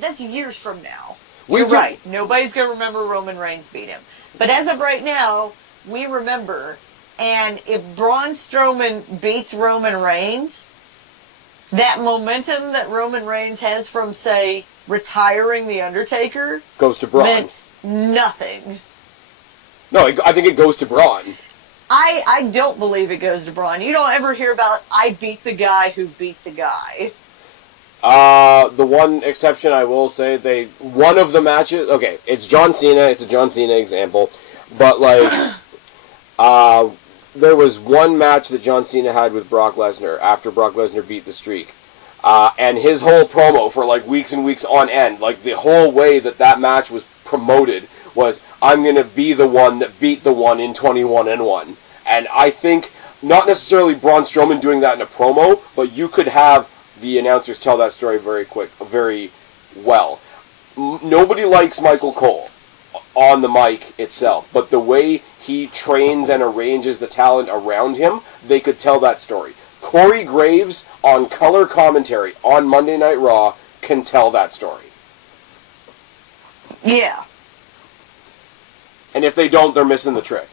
that's years from now. You're right. Nobody's going to remember Roman Reigns beat him. But as of right now, we remember. And if Braun Strowman beats Roman Reigns... that momentum that Roman Reigns has from, say, retiring The Undertaker... goes to Braun. ...meant nothing. No, I think it goes to Braun. I don't believe it goes to Braun. You don't ever hear about, I beat the guy who beat the guy. The one exception I will say, one of the matches... Okay, it's John Cena. It's a John Cena example. But, like... there was one match that John Cena had with Brock Lesnar after Brock Lesnar beat the streak. And his whole promo for like weeks and weeks on end, like the whole way that match was promoted was, I'm going to be the one that beat the one in 21-1. And I think, not necessarily Braun Strowman doing that in a promo, but you could have the announcers tell that story very well. Nobody likes Michael Cole on the mic itself, but the way he trains and arranges the talent around him, they could tell that story. Corey Graves on color commentary on Monday Night Raw can tell that story. Yeah. And if they don't, they're missing the trick.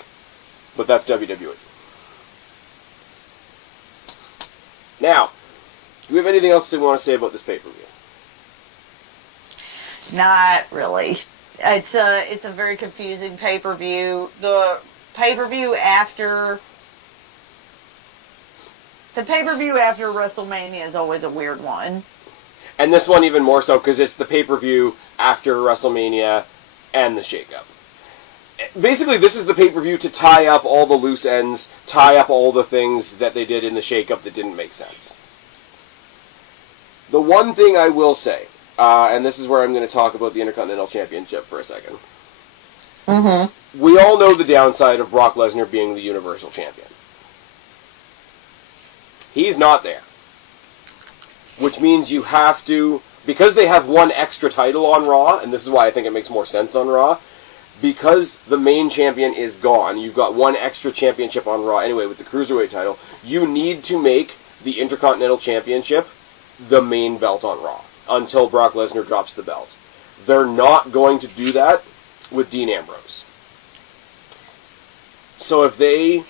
But that's WWE. Now, do we have anything else we want to say about this pay-per-view? Not really. It's a very confusing pay-per-view. The pay-per-view after WrestleMania is always a weird one. And this one even more so because it's the pay-per-view after WrestleMania and the shakeup. Basically, this is the pay-per-view to tie up all the loose ends, tie up all the things that they did in the shakeup that didn't make sense. The one thing I will say, and this is where I'm going to talk about the Intercontinental Championship for a second. Mm-hmm. We all know the downside of Brock Lesnar being the Universal Champion. He's not there. Which means you have to, because they have one extra title on Raw, and this is why I think it makes more sense on Raw, because the main champion is gone, you've got one extra championship on Raw anyway with the Cruiserweight title, you need to make the Intercontinental Championship the main belt on Raw until Brock Lesnar drops the belt. They're not going to do that with Dean Ambrose. So if they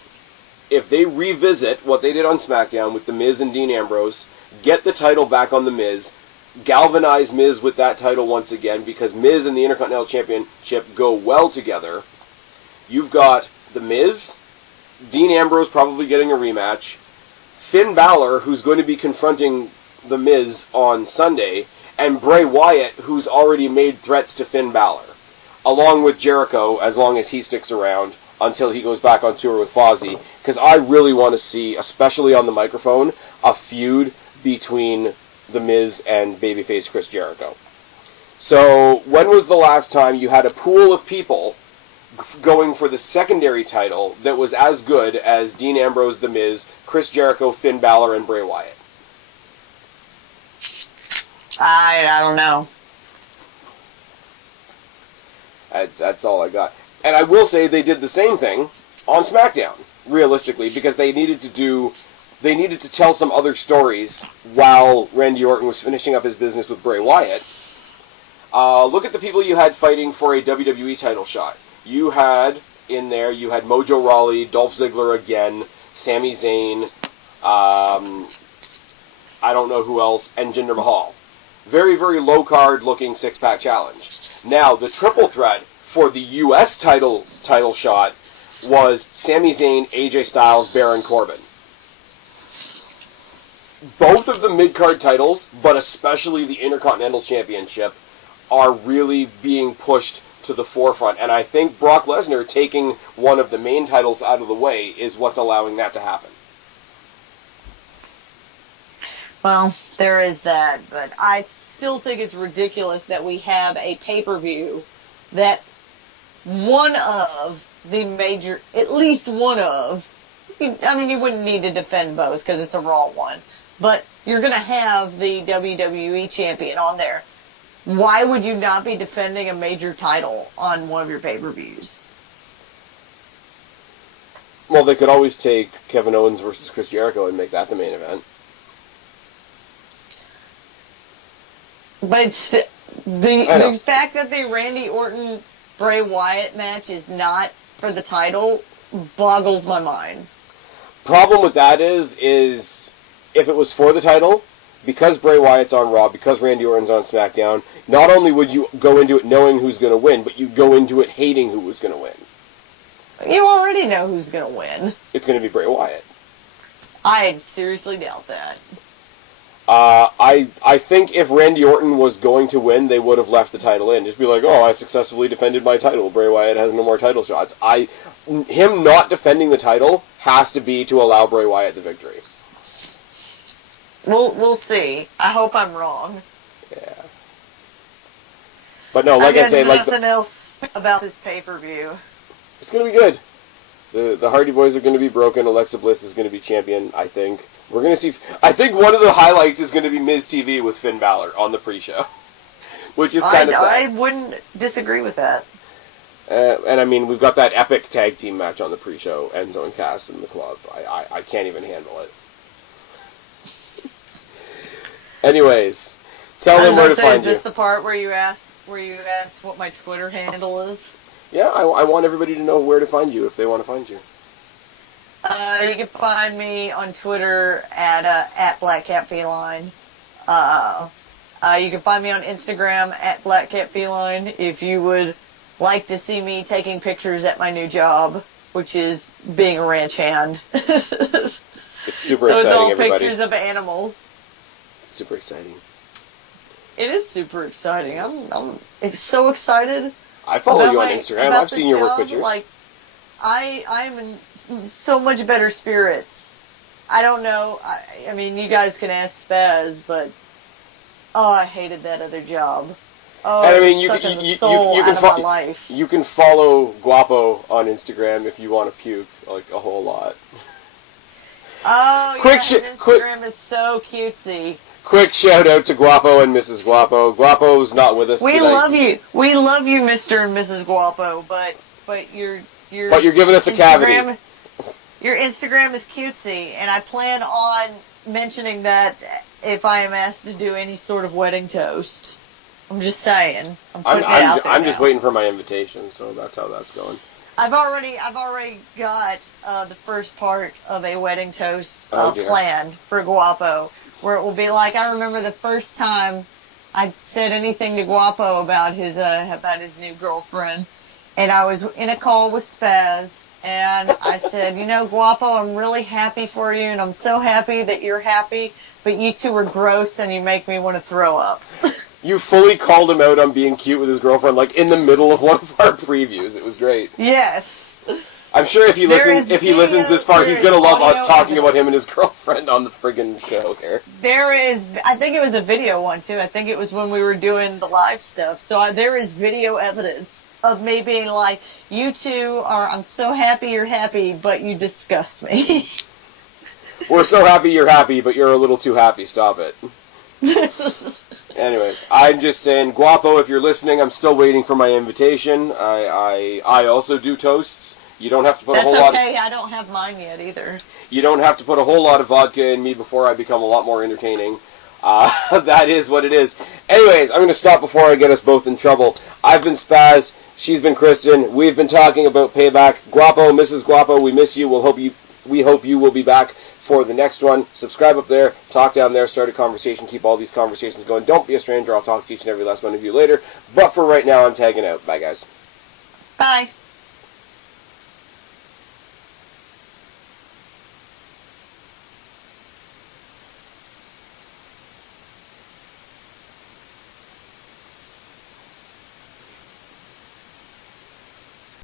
revisit what they did on SmackDown with The Miz and Dean Ambrose, get the title back on The Miz, galvanize Miz with that title once again, because Miz and the Intercontinental Championship go well together, you've got The Miz, Dean Ambrose probably getting a rematch, Finn Balor, who's going to be confronting The Miz on Sunday, and Bray Wyatt, who's already made threats to Finn Balor, along with Jericho, as long as he sticks around, until he goes back on tour with Fozzy, because I really want to see, especially on the microphone, a feud between The Miz and babyface Chris Jericho. So, when was the last time you had a pool of people going for the secondary title that was as good as Dean Ambrose, The Miz, Chris Jericho, Finn Balor, and Bray Wyatt? I don't know. That's all I got. And I will say they did the same thing on SmackDown, realistically, because they needed to tell some other stories while Randy Orton was finishing up his business with Bray Wyatt. Look at the people you had fighting for a WWE title shot. You had Mojo Rawley, Dolph Ziggler again, Sami Zayn, I don't know who else, and Jinder Mahal. Very, very low-card looking six-pack challenge. Now, the triple threat for the U.S. title shot was Sami Zayn, AJ Styles, Baron Corbin. both of the mid-card titles, but especially the Intercontinental Championship, are really being pushed to the forefront. And I think Brock Lesnar taking one of the main titles out of the way is what's allowing that to happen. Well, there is that, but I still think it's ridiculous that we have a pay-per-view that one of the major, at least one of, I mean, you wouldn't need to defend both because it's a Raw one, but you're going to have the WWE champion on there. Why would you not be defending a major title on one of your pay-per-views? Well, they could always take Kevin Owens versus Chris Jericho and make that the main event. But it's the fact that the Randy Orton Bray Wyatt match is not for the title boggles my mind. Problem with that is if it was for the title, because Bray Wyatt's on Raw, because Randy Orton's on SmackDown, not only would you go into it knowing who's going to win, but you'd go into it hating who was going to win. You already know who's going to win. It's going to be Bray Wyatt. I seriously doubt that. I think if Randy Orton was going to win, they would have left the title in. Just be like, oh, I successfully defended my title. Bray Wyatt has no more title shots. Him not defending the title has to be to allow Bray Wyatt the victory. We'll see. I hope I'm wrong. Yeah. But no, like I say, like nothing else about this pay-per-view. It's going to be good. The Hardy Boys are going to be broken. Alexa Bliss is going to be champion, I think. We're going to see... I think one of the highlights is going to be Miz TV with Finn Balor on the pre-show. Which is kind of sad. I wouldn't disagree with that. And I mean, we've got that epic tag team match on the pre-show, Enzo and Cass in the club. I can't even handle it. Anyways, tell them where to find you. Is this the part where you asked what my Twitter handle is? Yeah, I want everybody to know where to find you if they want to find you. You can find me on Twitter at BlackCatFeline. You can find me on Instagram at BlackCatFeline if you would like to see me taking pictures at my new job, which is being a ranch hand. It's super exciting, so it's all everybody. pictures of animals. Super exciting. It is super exciting. I'm so excited. I follow you on Instagram. I've seen your work pictures. Like, I'm in so much better spirits. I don't know. I mean, you guys can ask Spaz, but I hated that other job. Oh, and I mean, you can my life. You can follow Guapo on Instagram if you want to puke like a whole lot. Oh, Instagram is so cutesy. Quick shout out to Guapo and Mrs. Guapo. Guapo's not with us tonight. Love you. We love you, Mr. and Mrs. Guapo, but you're giving us a cavity. Your Instagram is cutesy, and I plan on mentioning that if I am asked to do any sort of wedding toast. I'm just saying. I'm just waiting for my invitation, so that's how that's going. I've already got the first part of a wedding toast planned for Guapo, where it will be like, I remember the first time I said anything to Guapo about his new girlfriend, and I was in a call with Spaz, and I said, Guapo, I'm really happy for you, and I'm so happy that you're happy, but you two are gross, and you make me want to throw up. You fully called him out on being cute with his girlfriend, like in the middle of one of our previews. It was great. Yes. I'm sure if he listens this far, he's gonna love us talking about him and his girlfriend on the friggin' show here. I think it was a video one too. I think it was when we were doing the live stuff. So there is video evidence of me being like, you two I'm so happy you're happy, but you disgust me. We're so happy you're happy, but you're a little too happy. Stop it. Anyways, I'm just saying, Guapo, if you're listening, I'm still waiting for my invitation. I also do toasts. You don't have to put a whole lot. That's okay. I don't have mine yet either. You don't have to put a whole lot of vodka in me before I become a lot more entertaining. That is what it is. Anyways, I'm going to stop before I get us both in trouble. I've been Spaz. She's been Kristen. We've been talking about Payback. Guapo, Mrs. Guapo, we miss you. We hope you will be back for the next one. Subscribe up there, talk down there, start a conversation, keep all these conversations going. Don't be a stranger. I'll talk to each and every last one of you later. But for right now, I'm tagging out. Bye, guys. Bye.